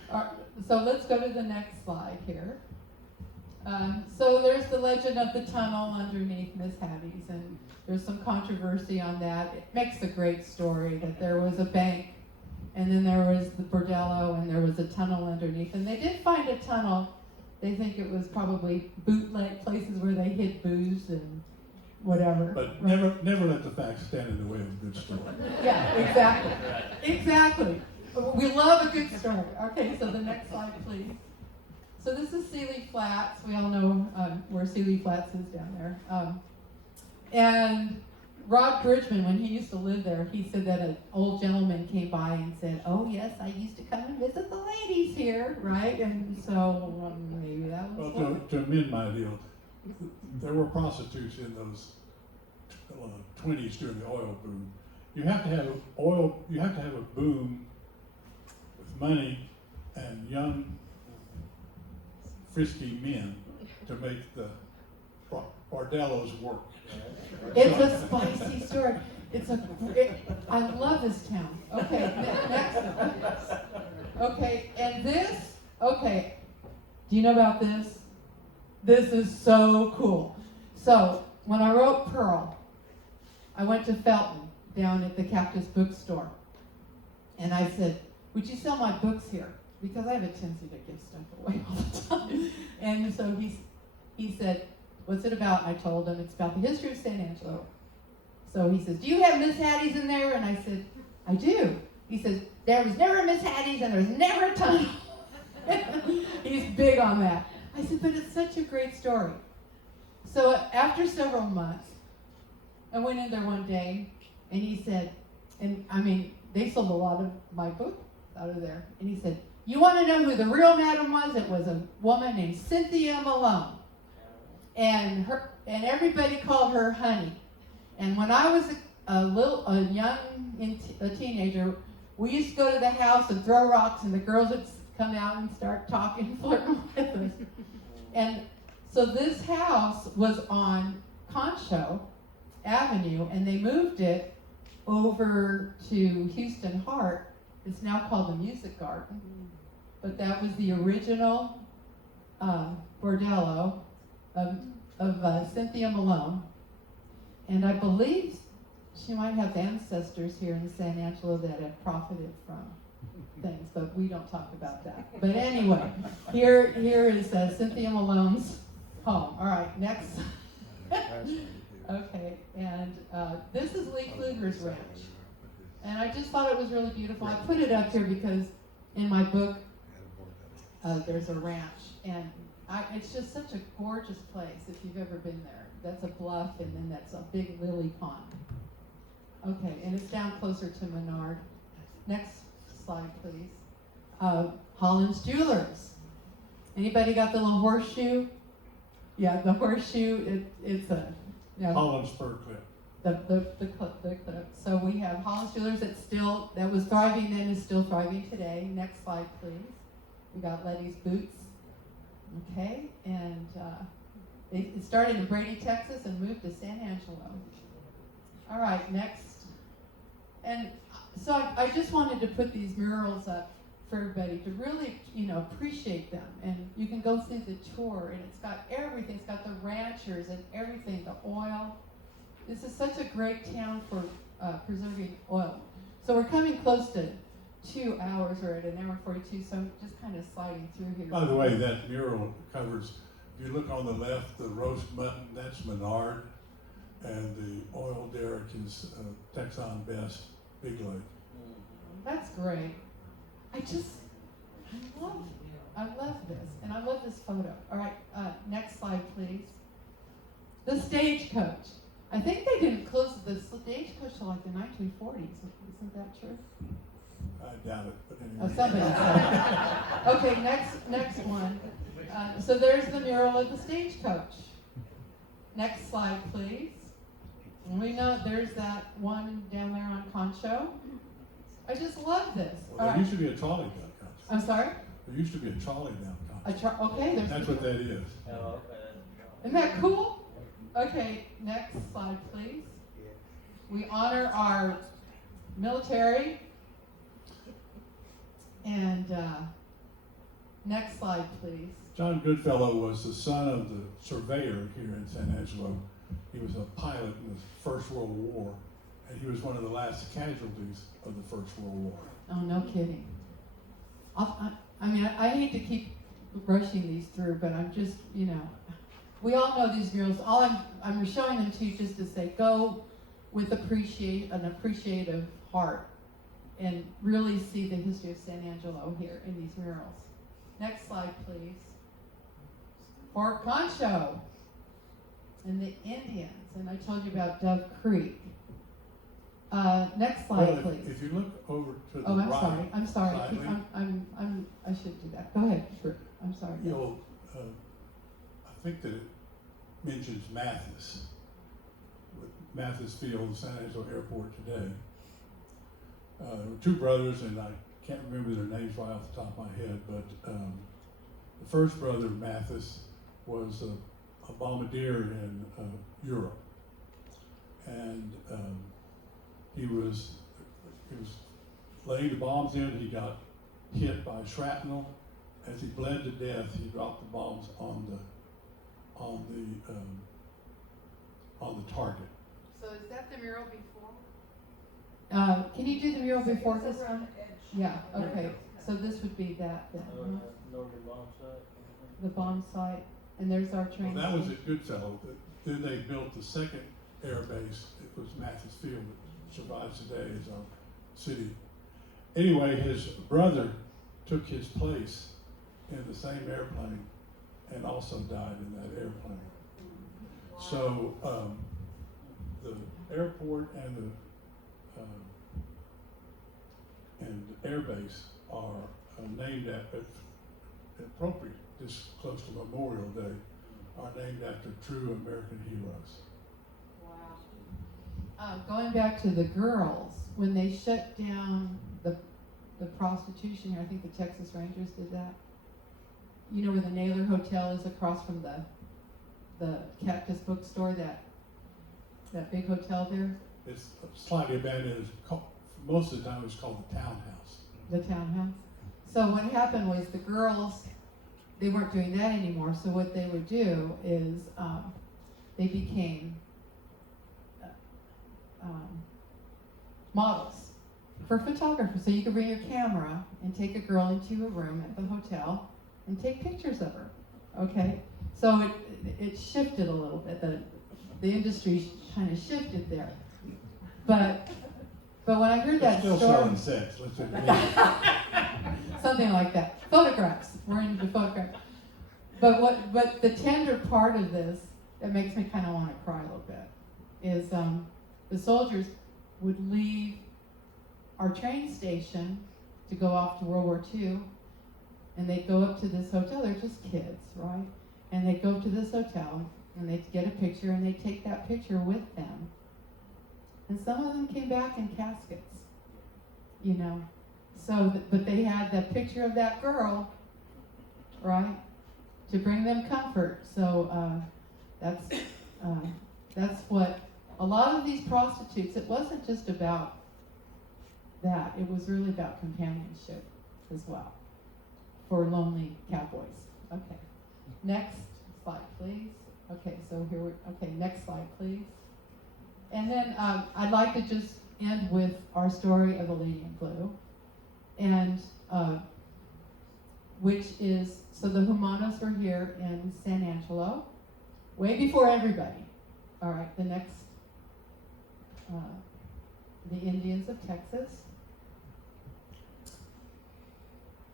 So let's go to the next slide here. So there's the legend of the tunnel underneath Miss Hattie's, and there's some controversy on that. It makes a great story that there was a bank, and then there was the bordello, and there was a tunnel underneath. And they did find a tunnel. They think it was probably bootleg places where they hid booze and whatever. But right? never let the facts stand in the way of a good story. Yeah, exactly. Exactly. We love a good story. Okay, so the next slide, please. So this is Sealy Flats. We all know where Sealy Flats is down there. And Rod Bridgman, when he used to live there, he said that an old gentleman came by and said, "Oh yes, I used to come and visit the ladies here," right? And so maybe that was Well, one. to amend my deal, there were prostitutes in those 20s during the oil boom. You have to have you have to have a boom with money and young, frisky men to make the bordellos work. It's a spicy story. I love this town. Okay, next. Okay, and this, okay, do you know about this? This is so cool. So, when I wrote Pearl, I went to Felton down at the Cactus bookstore. And I said, "Would you sell my books here?" Because I have a tendency to give stuff away all the time. And so he said, "What's it about?" And I told him, "It's about the history of San Angelo." So he says, "Do you have Miss Hattie's in there?" And I said, "I do." He says, "There was never a Miss Hattie's and there's never a tunnel." He's big on that. I said, "But it's such a great story." So after several months, I went in there one day and he said, and I mean, they sold a lot of my book out of there. And he said, "You want to know who the real madam was? It was a woman named Cynthia Malone. And everybody called her Honey. And when I was a teenager, we used to go to the house and throw rocks, and the girls would come out and start talking, flirting with us." And so this house was on Concho Avenue, and they moved it over to Houston Hart. It's now called the Music Garden, but that was the original bordello of Cynthia Malone. And I believe she might have ancestors here in San Angelo that have profited from things, but we don't talk about that. But anyway, here is Cynthia Malone's home. All right, next. Okay, and this is Lee Kluger's ranch. And I just thought it was really beautiful. I put it up here because in my book, there's a ranch. And it's just such a gorgeous place if you've ever been there. That's a bluff, and then that's a big lily pond. Okay, and it's down closer to Menard. Next slide, please. Holland's Jewelers. Anybody got the little horseshoe? Yeah, the horseshoe, it's a... Holland spur clip. The clip. So we have Holland's Jewelers that was thriving then, is still thriving today. Next slide, please. We got Letty's Boots. Okay, and it started in Brady, Texas, and moved to San Angelo. All right, next. And so I just wanted to put these murals up for everybody to really, appreciate them. And you can go through the tour, and it's got everything. It's got the ranchers and everything, the oil. This is such a great town for preserving oil. So we're coming close to 2 hours. We're at 1 hour 42, so I'm just kind of sliding through here. By the way, that mural covers, if you look on the left, the roast mutton, that's Menard. and the oil derrick is Texon Best Big Lake. That's great. I love this, and I love this photo. All right, next slide, please. The stagecoach. I think they didn't close the stagecoach till like the 1940s. Isn't that true? I doubt it, but Oh, anyway. somebody said it. Okay, next one. So there's the mural of the stagecoach. Next slide, please. And we know there's that one down there on Concho. I just love this. Well, there used to be a trolley down Concho. I'm sorry? There used to be a trolley down Concho. Okay, there's. That's what that is. Oh, okay. Isn't that cool? Okay, next slide, please. We honor our military. And next slide, please. John Goodfellow was the son of the surveyor here in San Angelo. He was a pilot in the First World War, and he was one of the last casualties of the First World War. Oh, no kidding. I hate to keep rushing these through, but I'm just, we all know these murals. I'm showing them to you just to say, go with an appreciative heart and really see the history of San Angelo here in these murals. Next slide, please. Fort Concho and the Indians, and I told you about Dove Creek. Next slide, Well, please. if you look over to the Oh, I'm right, sorry. I'm sorry. slightly, I should do that. Go ahead. Sure. I'm sorry. you'll, I think that it mentions Mathis, with Mathis Field, San Angelo Airport today. There were two brothers, and I can't remember their names right off the top of my head, but the first brother, Mathis, was a bombardier in Europe, and he was laying the bombs in. He got hit by shrapnel. As he bled to death, he dropped the bombs on the target. So is that the mural before? Can you do the mural before this Around one? the edge. Yeah. Okay. So this would be that then. Northern bomb site. The bomb site, and there's our Well, train. that was station. at Goodfellow. Then they built the second air base. It was Mathis Field that survives today as our city. Anyway, his brother took his place in the same airplane and also died in that airplane. So the airport and the air base are named after, appropriate, this close to Memorial Day, are named after true American heroes. Wow. Going back to the girls, when they shut down the prostitution here, I think the Texas Rangers did that. You know where the Naylor Hotel is across from the Cactus Bookstore, that big hotel there? It's slightly abandoned. Most of the time it's called the townhouse. The townhouse. So what happened was the girls, they weren't doing that anymore. So what they would do is they became models for photographers. So you could bring your camera and take a girl into a room at the hotel and take pictures of her. Okay, so it shifted a little bit. The industry kind of shifted there. But when I heard They're that still story, selling sex, let's admit it. something like that. Photographs. We're into photographs. But the tender part of this that makes me kind of want to cry a little bit is the soldiers would leave our train station to go off to World War II, and they'd go up to this hotel. They're just kids, right? And they'd go up to this hotel, and they'd get a picture, and they'd take that picture with them. And some of them came back in caskets, you know. So, but they had that picture of that girl, right, to bring them comfort. So that's what a lot of these prostitutes. It wasn't just about that. It was really about companionship as well for lonely cowboys. Okay, next slide, please. Okay, so here we. Okay, next slide, please. And then I'd like to just end with our story of a lady in blue, and which is, so the Humanos were here in San Angelo, way before everybody. All right, the next the Indians of Texas.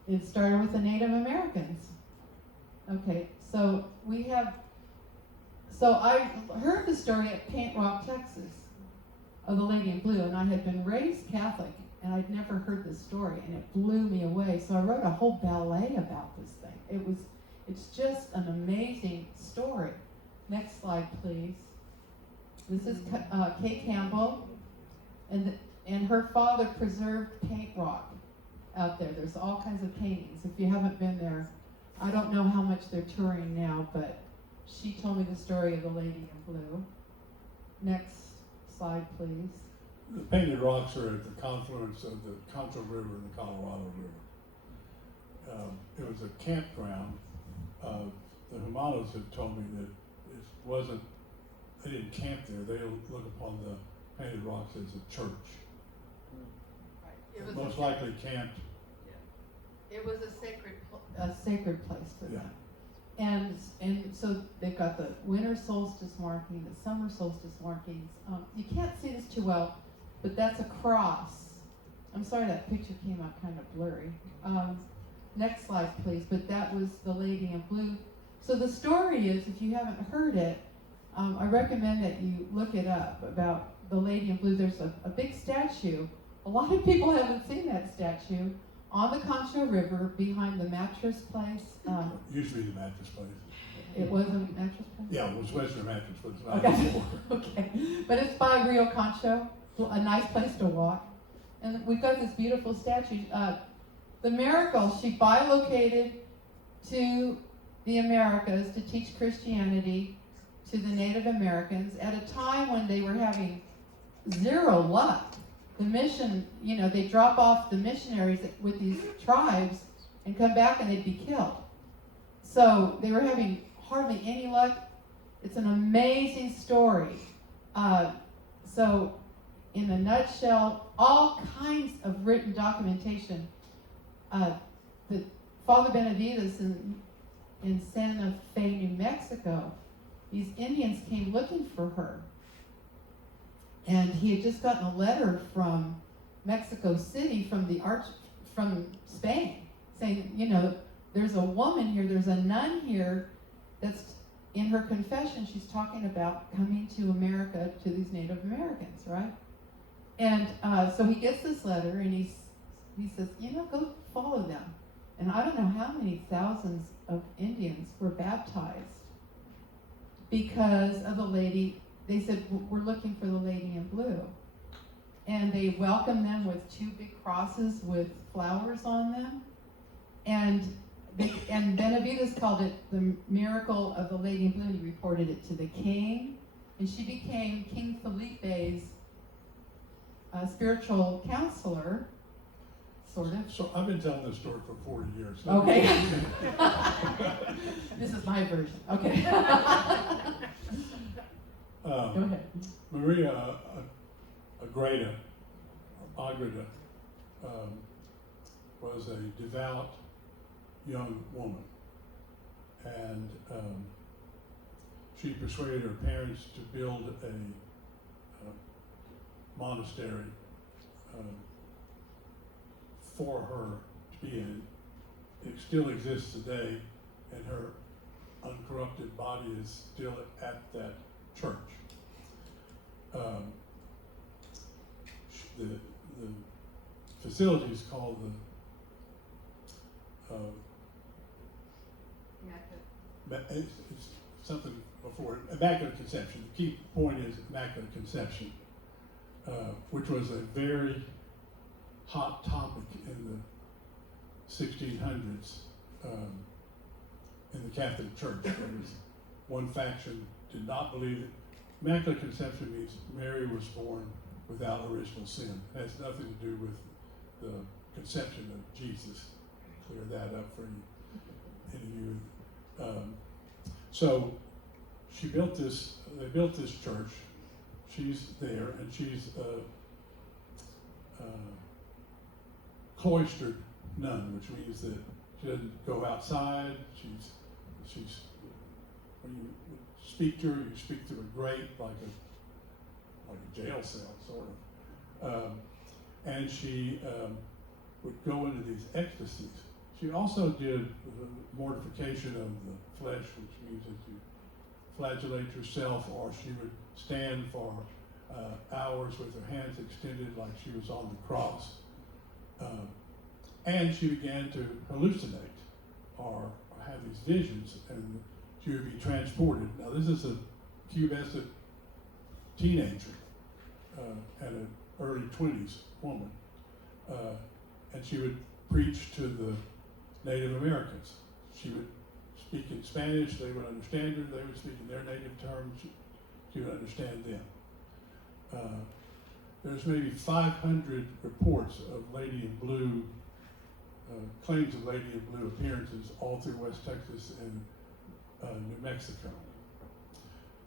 It started with the Native Americans. Okay, so I heard the story at Paint Rock, Texas, of the Lady in Blue, and I had been raised Catholic, and I'd never heard this story, and it blew me away. So I wrote a whole ballet about this thing. It's just an amazing story. Next slide, please. This is Kay Campbell, and her father preserved Paint Rock out there. There's all kinds of paintings. If you haven't been there, I don't know how much they're touring now, but she told me the story of the Lady in Blue. Next slide, please. The Painted Rocks are at the confluence of the Concho River and the Colorado River. It was a campground. The Humanos had told me that it wasn't, they didn't camp there. They look upon the Painted Rocks as a church. It was Most likely camped. It was a sacred place for them. And so they've got the winter solstice marking, the summer solstice markings. You can't see this too well, but that's a cross. I'm sorry that picture came out kind of blurry. Next slide, please. But that was the Lady in Blue. So the story is, if you haven't heard it, I recommend that you look it up about the Lady in Blue. There's a big statue. A lot of people haven't seen that statue on the Concho River behind the mattress place. Used to be the mattress place. It was a mattress place? Yeah, it was Western Mattress, but it's not Okay. anymore. Okay, but it's by Rio Concho, a nice place to walk. And we've got this beautiful statue. The miracle, she bilocated to the Americas to teach Christianity to the Native Americans at a time when they were having zero luck. The mission, they drop off the missionaries with these tribes and come back and they'd be killed. So they were having hardly any luck. It's an amazing story. So in a nutshell, all kinds of written documentation. The Father Benavides in Santa Fe, New Mexico, these Indians came looking for her. And he had just gotten a letter from Mexico City from Spain saying, there's a woman here, there's a nun here that's in her confession, she's talking about coming to America, to these Native Americans, right? And so he gets this letter and he says, go follow them. And I don't know how many thousands of Indians were baptized because of the lady. They said, we're looking for the Lady in Blue. And they welcomed them with 2 big crosses with flowers on them. And Benavides called it the miracle of the Lady in Blue, and he reported it to the king. And she became King Felipe's spiritual counselor, sort of. So I've been telling this story for 40 years. Okay. This is my version. Okay. Go ahead. Maria Agreda was a devout young woman, and she persuaded her parents to build a monastery for her to be in. It still exists today, and her uncorrupted body is still at that church. The facility is called it's something before Immaculate Conception. The key point is Immaculate Conception, which was a very hot topic in the 1600s in the Catholic Church. There was one faction did not believe it. Immaculate Conception means Mary was born without original sin. It has nothing to do with the conception of Jesus. Clear that up for any of you. So she built this. They built this church. She's there, and she's a cloistered nun, which means that she doesn't go outside. She's when you speak to her, you speak through a grate, like a jail cell, sort of. And she would go into these ecstasies. She also did mortification of the flesh, which means that you flagellate yourself, or she would stand for hours with her hands extended like she was on the cross. And she began to hallucinate or have these visions, and she would be transported. Now, this is a pubescent teenager and an early 20s woman. And she would preach to the Native Americans. She would speak in Spanish, they would understand her, they would speak in their native terms, she would understand them. There's maybe 500 reports of Lady in Blue, claims of Lady in Blue appearances all through West Texas and New Mexico.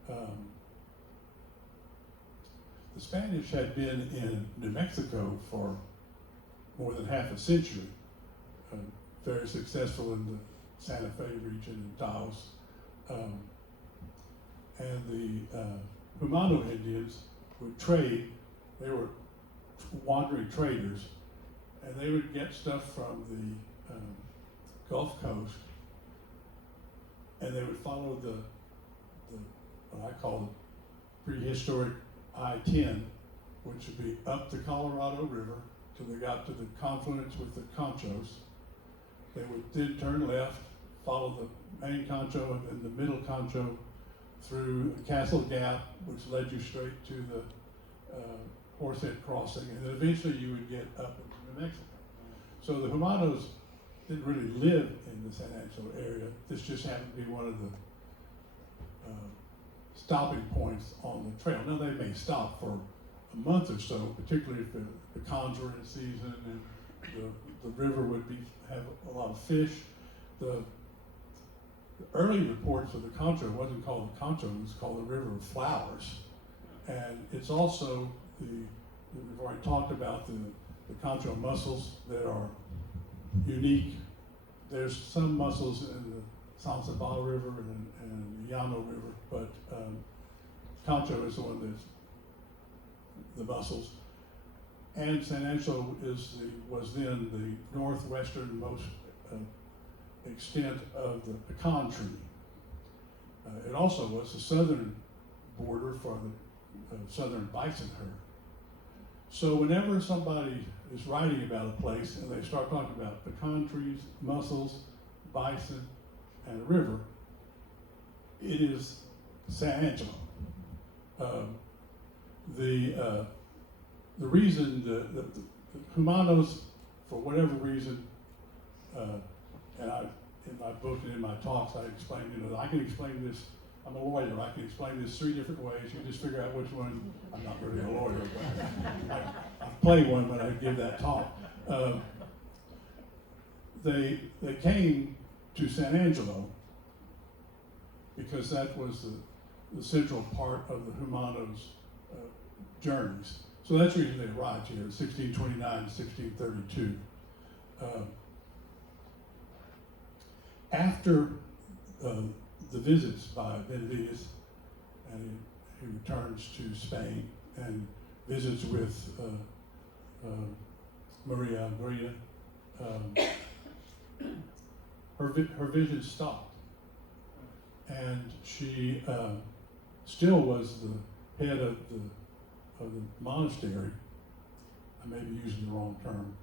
The Spanish had been in New Mexico for more than half a century, very successful in the Santa Fe region and Taos. And the Humano Indians would trade. They were wandering traders, and they would get stuff from the Gulf Coast, and they would follow the what I call the prehistoric I-10, which would be up the Colorado River till they got to the confluence with the Conchos. They would then turn left, follow the main Concho and then the middle Concho through Castle Gap, which led you straight to the Horsehead Crossing, and then eventually you would get up into New Mexico. So the Humanos didn't really live in the San Angelo area. This just happened to be one of the stopping points on the trail. Now, they may stop for a month or so, particularly if the conjuring season and the river would have a lot of fish. The early reports of the Concho wasn't called the Concho, it was called the River of Flowers. And it's also we've already talked about the Concho mussels that are unique. There's some mussels in the San Sabal River and the Llano River, but Concho is the one that's the mussels. And San Angelo was then the northwesternmost extent of the pecan tree. It also was the southern border for the southern bison herd. So whenever somebody is writing about a place and they start talking about pecan trees, mussels, bison, and a river, it is San Angelo. The reason the Humanos, for whatever reason, and in my book and in my talks, I explain, I can explain this. I'm a lawyer. I can explain this 3 different ways. You just figure out which one. I'm not really a lawyer, but I play one when I give that talk. They came to San Angelo because that was the central part of the Humanos' journeys. So that's the reason they arrived here, 1629, 1632. After the visits by Benavides, and he returns to Spain and visits with Maria and Rita, her vision stopped, and she still was the head of the monastery. I may be using the wrong term.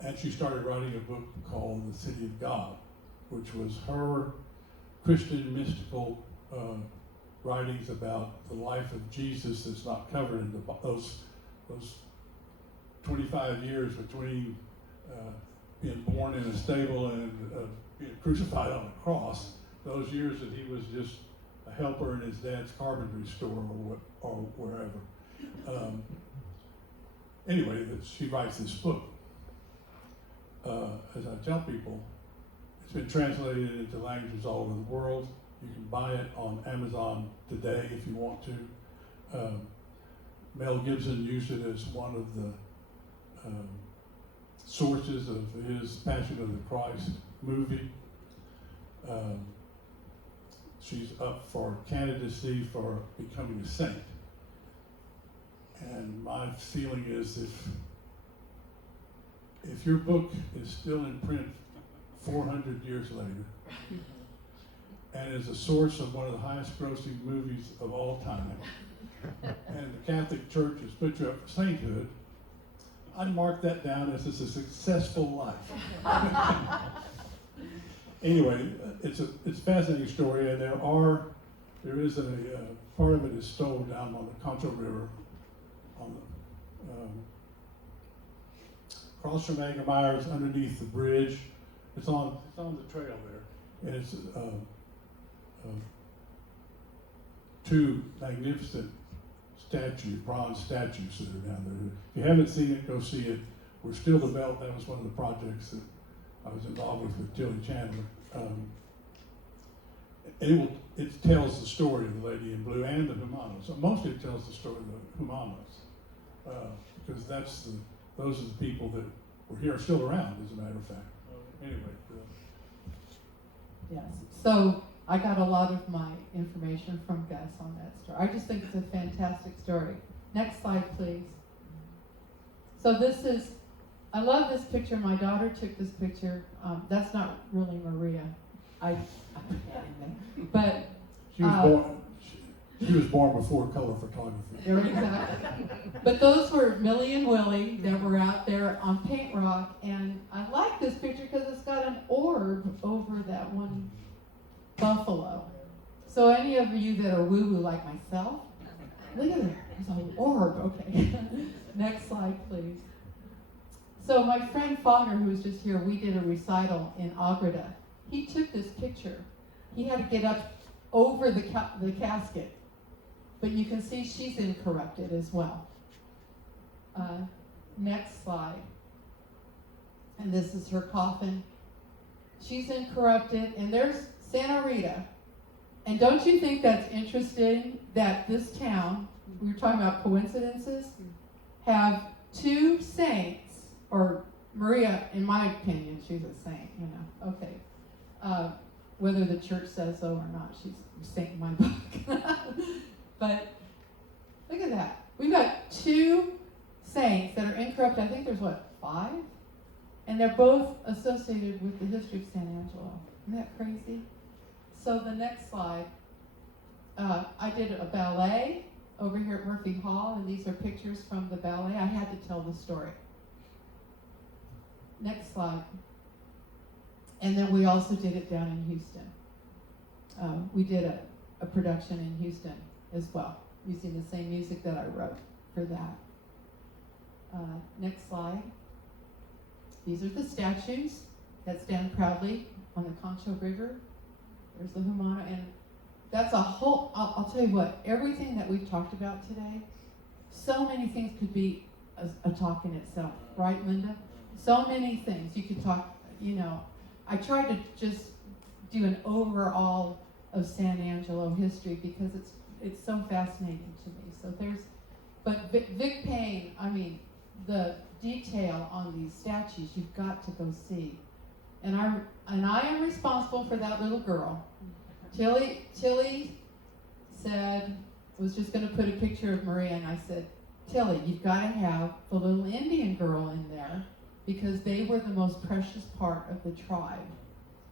And she started writing a book called The City of God, which was her Christian mystical writings about the life of Jesus that's not covered in those 25 years between being born in a stable and being crucified on a cross. Those years that he was just a helper in his dad's carpentry store or wherever. Anyway, she writes this book. As I tell people, it's been translated into languages all over the world. You can buy it on Amazon today if you want to. Mel Gibson used it as one of the sources of his Passion of the Christ movie. she's up for candidacy for becoming a saint. And my feeling is if your book is still in print 400 years later and is a source of one of the highest grossing movies of all time, and the Catholic Church has put you up for sainthood, I'd mark that down as a successful life. Anyway, it's a fascinating story, and there is a part of it is stowed down on the Concho River, on the across from Agamires, underneath the bridge. It's on the trail there, and it's two magnificent statues, bronze statues that are down there. If you haven't seen it, go see it. We're still developed. That was one of the projects that I was involved with Tilly Chandler. And it tells the story of the Lady in Blue and the Humanos. So mostly it tells the story of the Humanos, because those are the people that were here, still around, as a matter of fact. Anyway. Yes. So I got a lot of my information from Gus on that story. I just think it's a fantastic story. Next slide, please. So I love this picture. My daughter took this picture. That's not really Maria. I put that in there. But she was born before color photography. exactly. But those were Millie and Willie that were out there on paint rock, and I like this picture because it's got an orb over that one buffalo. So any of you that are woo-woo like myself, look at there. There's an orb. Okay. Next slide, please. So my friend Faulkner, who was just here, we did a recital in Agreda. He took this picture. He had to get up over the casket. But you can see she's incorrupted as well. Next slide. And this is her coffin. She's incorrupted. And there's Santa Rita. And don't you think that's interesting that this town, we were talking about coincidences, have two saints, or Maria, in my opinion, she's a saint, okay. Whether the church says so or not, she's a saint in my book. But look at that. We've got two saints that are incorrupt. I think there's, 5? And they're both associated with the history of San Angelo. Isn't that crazy? So the next slide, I did a ballet over here at Murphy Hall, and these are pictures from the ballet. I had to tell the story. Next slide. And then we also did it down in Houston. We did a production in Houston as well, using the same music that I wrote for that. Next slide. These are the statues that stand proudly on the Concho River. There's the Humana, and that's a whole, I'll tell you what, everything that we've talked about today, so many things could be a talk in itself, right, Linda? So many things you could talk, I tried to just do an overall of San Angelo history because it's so fascinating to me. But Vic Payne, the detail on these statues, you've got to go see. And I am responsible for that little girl. Tilly was just going to put a picture of Maria, and I said, Tilly, you've got to have the little Indian girl in there because they were the most precious part of the tribe.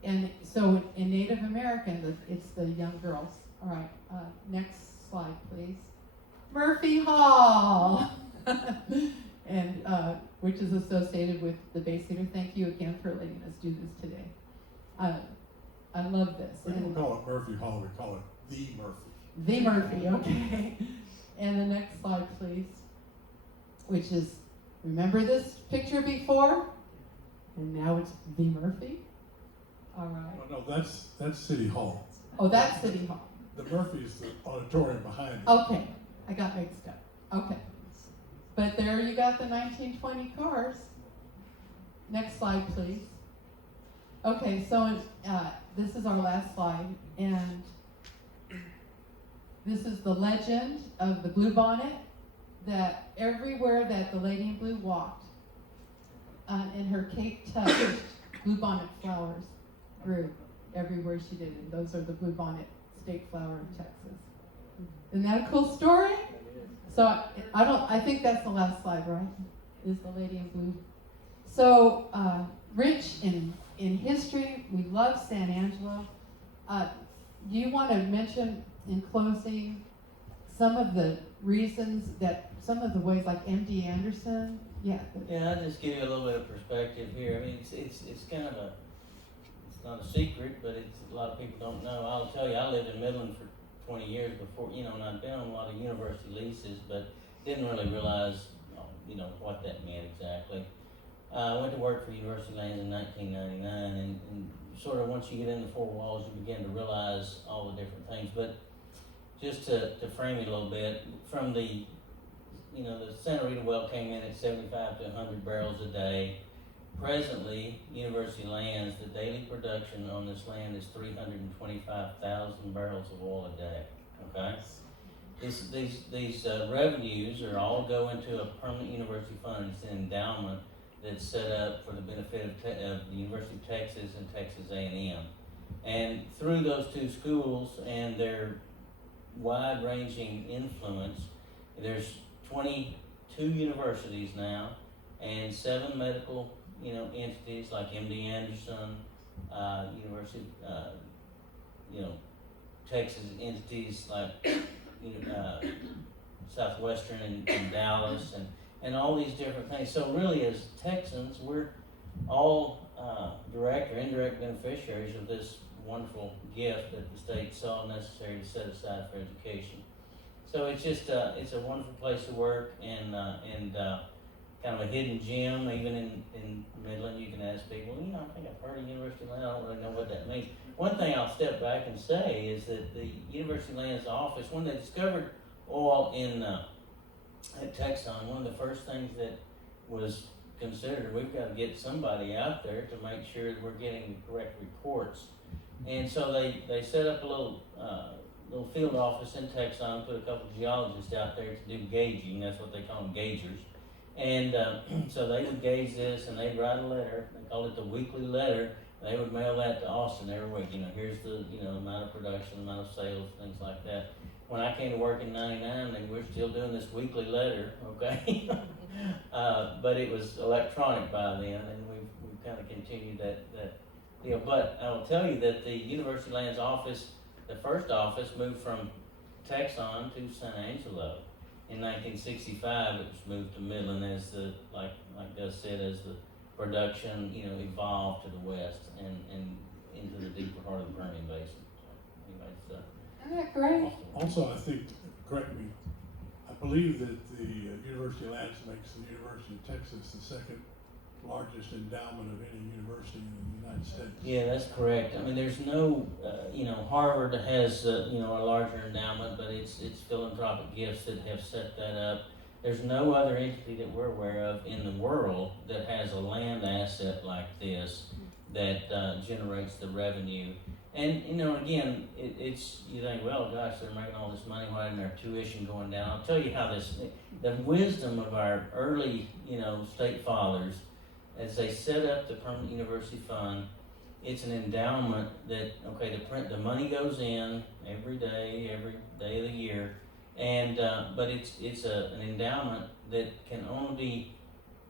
And so in Native American, it's the young girls. All right, next slide, please. Murphy Hall, and which is associated with the Bay Theater. Thank you again for letting us do this today. I love this. We don't call it Murphy Hall, we call it The Murphy. The Murphy, okay. And the next slide, please, which is, remember this picture before? And now it's The Murphy? All right. Oh, no, that's City Hall. Oh, that's City Hall. The Murphy is the auditorium behind it. Okay, I got mixed up. Okay. But there you got the 1920 cars. Next slide, please. Okay, so this is our last slide, and this is the legend of the Blue Bonnet, that everywhere that the Lady in Blue walked, and her cape touched, Blue Bonnet flowers grew everywhere she did, and those are the Blue Bonnet state flower in Texas. Isn't that a cool story? So I think that's the last slide, right? Is the lady in blue. So rich in history, we love San Angelo. Do you want to mention in closing some of the reasons that, some of the ways like MD Anderson? Yeah. Yeah, I'll just give you a little bit of perspective here. I mean, it's kind of it's not a secret, but it's a lot of people don't know. I'll tell you, I lived in Midland for 20 years before, and I'd been on a lot of university leases, but didn't really realize, what that meant exactly. I went to work for University Lands in 1999, and sort of once you get in the four walls, you begin to realize all the different things. But just to frame it a little bit, from the Santa Rita well came in at 75 to 100 barrels a day. Presently, University Lands, the daily production on this land is 325,000 barrels of oil a day. Okay, these revenues are all go into a permanent university fund. It's an endowment that's set up for the benefit of the University of Texas and Texas A&M. And through those two schools and their wide-ranging influence, there's 22 universities now and 7 medical entities like MD Anderson, University, Texas entities like Southwestern and Dallas and all these different things. So really, as Texans, we're all direct or indirect beneficiaries of this wonderful gift that the state saw necessary to set aside for education. So it's just it's a wonderful place to work and kind of a hidden gem. Even in Midland, you can ask people, I think I've heard of University of Land. I don't really know what that means. One thing I'll step back and say is that the University of Land's office, when they discovered oil at Texon, one of the first things that was considered, we've got to get somebody out there to make sure that we're getting the correct reports. And so they set up a little field office in Texon, put a couple of geologists out there to do gauging. That's what they call them, gaugers. And so they would gauge this, and they'd write a letter. They called it the weekly letter. They would mail that to Austin every week. Here's the amount of production, amount of sales, things like that. When I came to work in '99, they were still doing this weekly letter, okay? But it was electronic by then, and we've kind of continued that deal. But I will tell you that the University Lands office, the first office, moved from Texon to San Angelo. In 1965, it was moved to Midland as like Gus said, as the production, evolved to the west and into the deeper heart of the Permian Basin. So, Isn't that great? Also, I think, correct me, I believe that the University of Lands makes the University of Texas the second largest endowment of any university in the United States. Yeah, that's correct. I mean, there's no, Harvard has, a larger endowment, but it's philanthropic gifts that have set that up. There's no other entity that we're aware of in the world that has a land asset like this that generates the revenue. And, again, it's, you think, well, gosh, they're making all this money, why isn't their tuition going down? I'll tell you how the wisdom of our early, state fathers, as they set up the Permanent University Fund, it's an endowment that, the money goes in every day of the year, and but it's an endowment that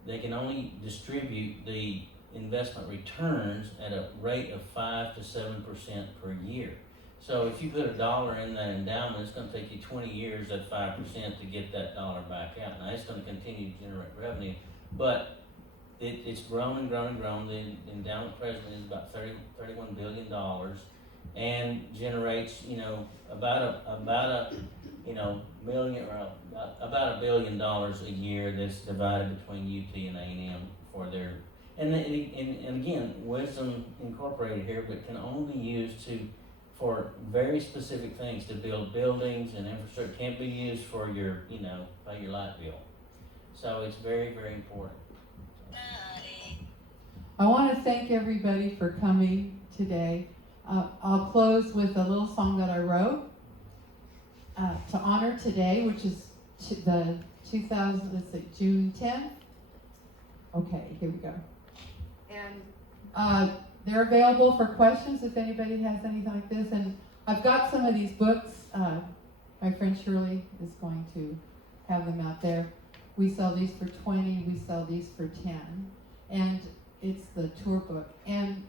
they can only distribute the investment returns at a rate of 5 to 7% per year. So if you put $1 in that endowment, it's going to take you 20 years at 5% to get that dollar back out. Now it's going to continue to generate revenue, but it's grown and grown and grown. The endowment presently is about $31 billion, and generates about $1 billion a year that's divided between UT and A&M for their and again, Wisdom Incorporated here, but can only be used for very specific things, to build buildings and infrastructure. It can't be used for your pay your light bill. So it's very, very important. I want to thank everybody for coming today. I'll close with a little song that I wrote to honor today, which is the June 10th. Okay, here we go. And they're available for questions if anybody has anything like this. And I've got some of these books. My friend Shirley is going to have them out there. We sell these for $20. We sell these for $10. And it's the tour book. And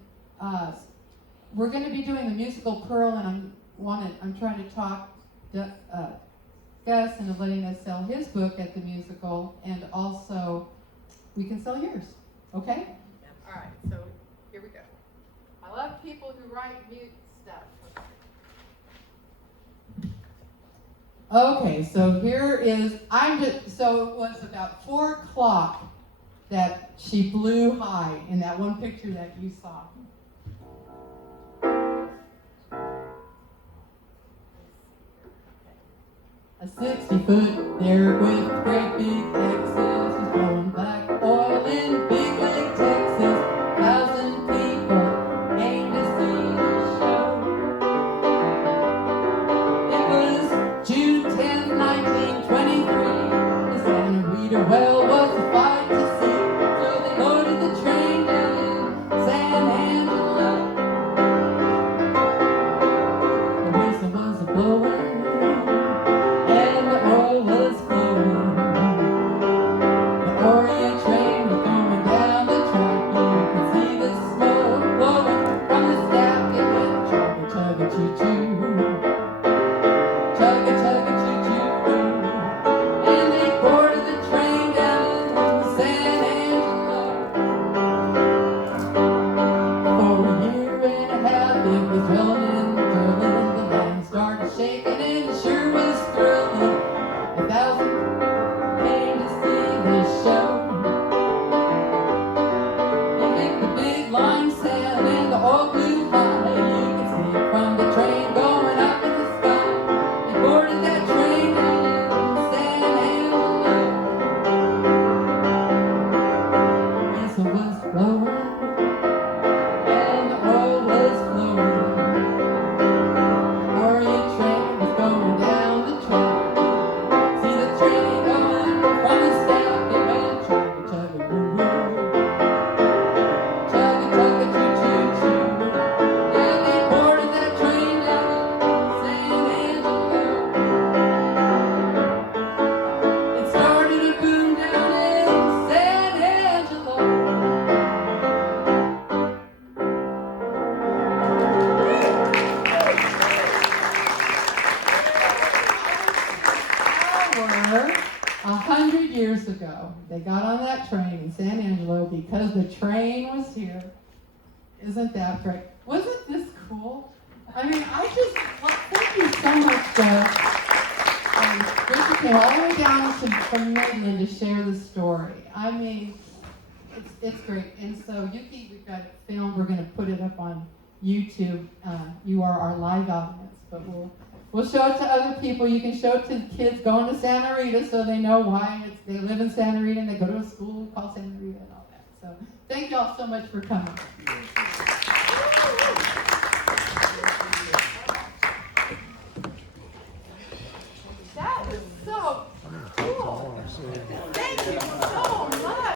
we're going to be doing the musical Pearl, and I'm trying to talk Gus into letting us sell his book at the musical, and also we can sell yours. Okay? All right, so here we go. I love people who write mute stuff. Okay, so here is, so it was about 4 o'clock that she blew high in that one picture that you saw. A 60-foot there with great big X's was blowing black oil in Big Lake, Texas. 1,000 people came to see the show. It was June 10th, 1923. The Santa Rita well was a fight to see. So they loaded the train down in San Angelo. The whistle was blowing and the oil was flowing. The Orient train was going down the track. You could see the smoke blowing from the stack. It went chugga chugga choo choo, chugga chugga choo choo. And they boarded the train down in San Angelo. For a year and a half it was drilling, drilling. The land started shaking and it sure was thrilling. 1,000 came to see the show. They make the big line sail and the oil blew high. You can see it from the train going up in the sky. They boarded that train down in San Angelo. The whistle was blowing and the oil was flowing. The Orient train was going down the track. See the train going from the stack. It went chugga chugga woo woo, chugga chugga choo choo choo. Yeah, they boarded that train down in San Angelo. It started a boom down in San Angelo. Hour, 100 years ago, they got on that train in San Angelo because the train was here. Isn't that great? Wasn't this cool? I mean, thank you so much, Rita came all the way down from Midland to share the story. I mean, it's great. And so, Yuki, we've got it filmed. We're going to put it up on YouTube. You are our live audience, but we'll show it to other people. You can show it to kids going to Santa Rita so they know why they live in Santa Rita and they go to a school called Santa Rita and all that. So thank you all so much for coming.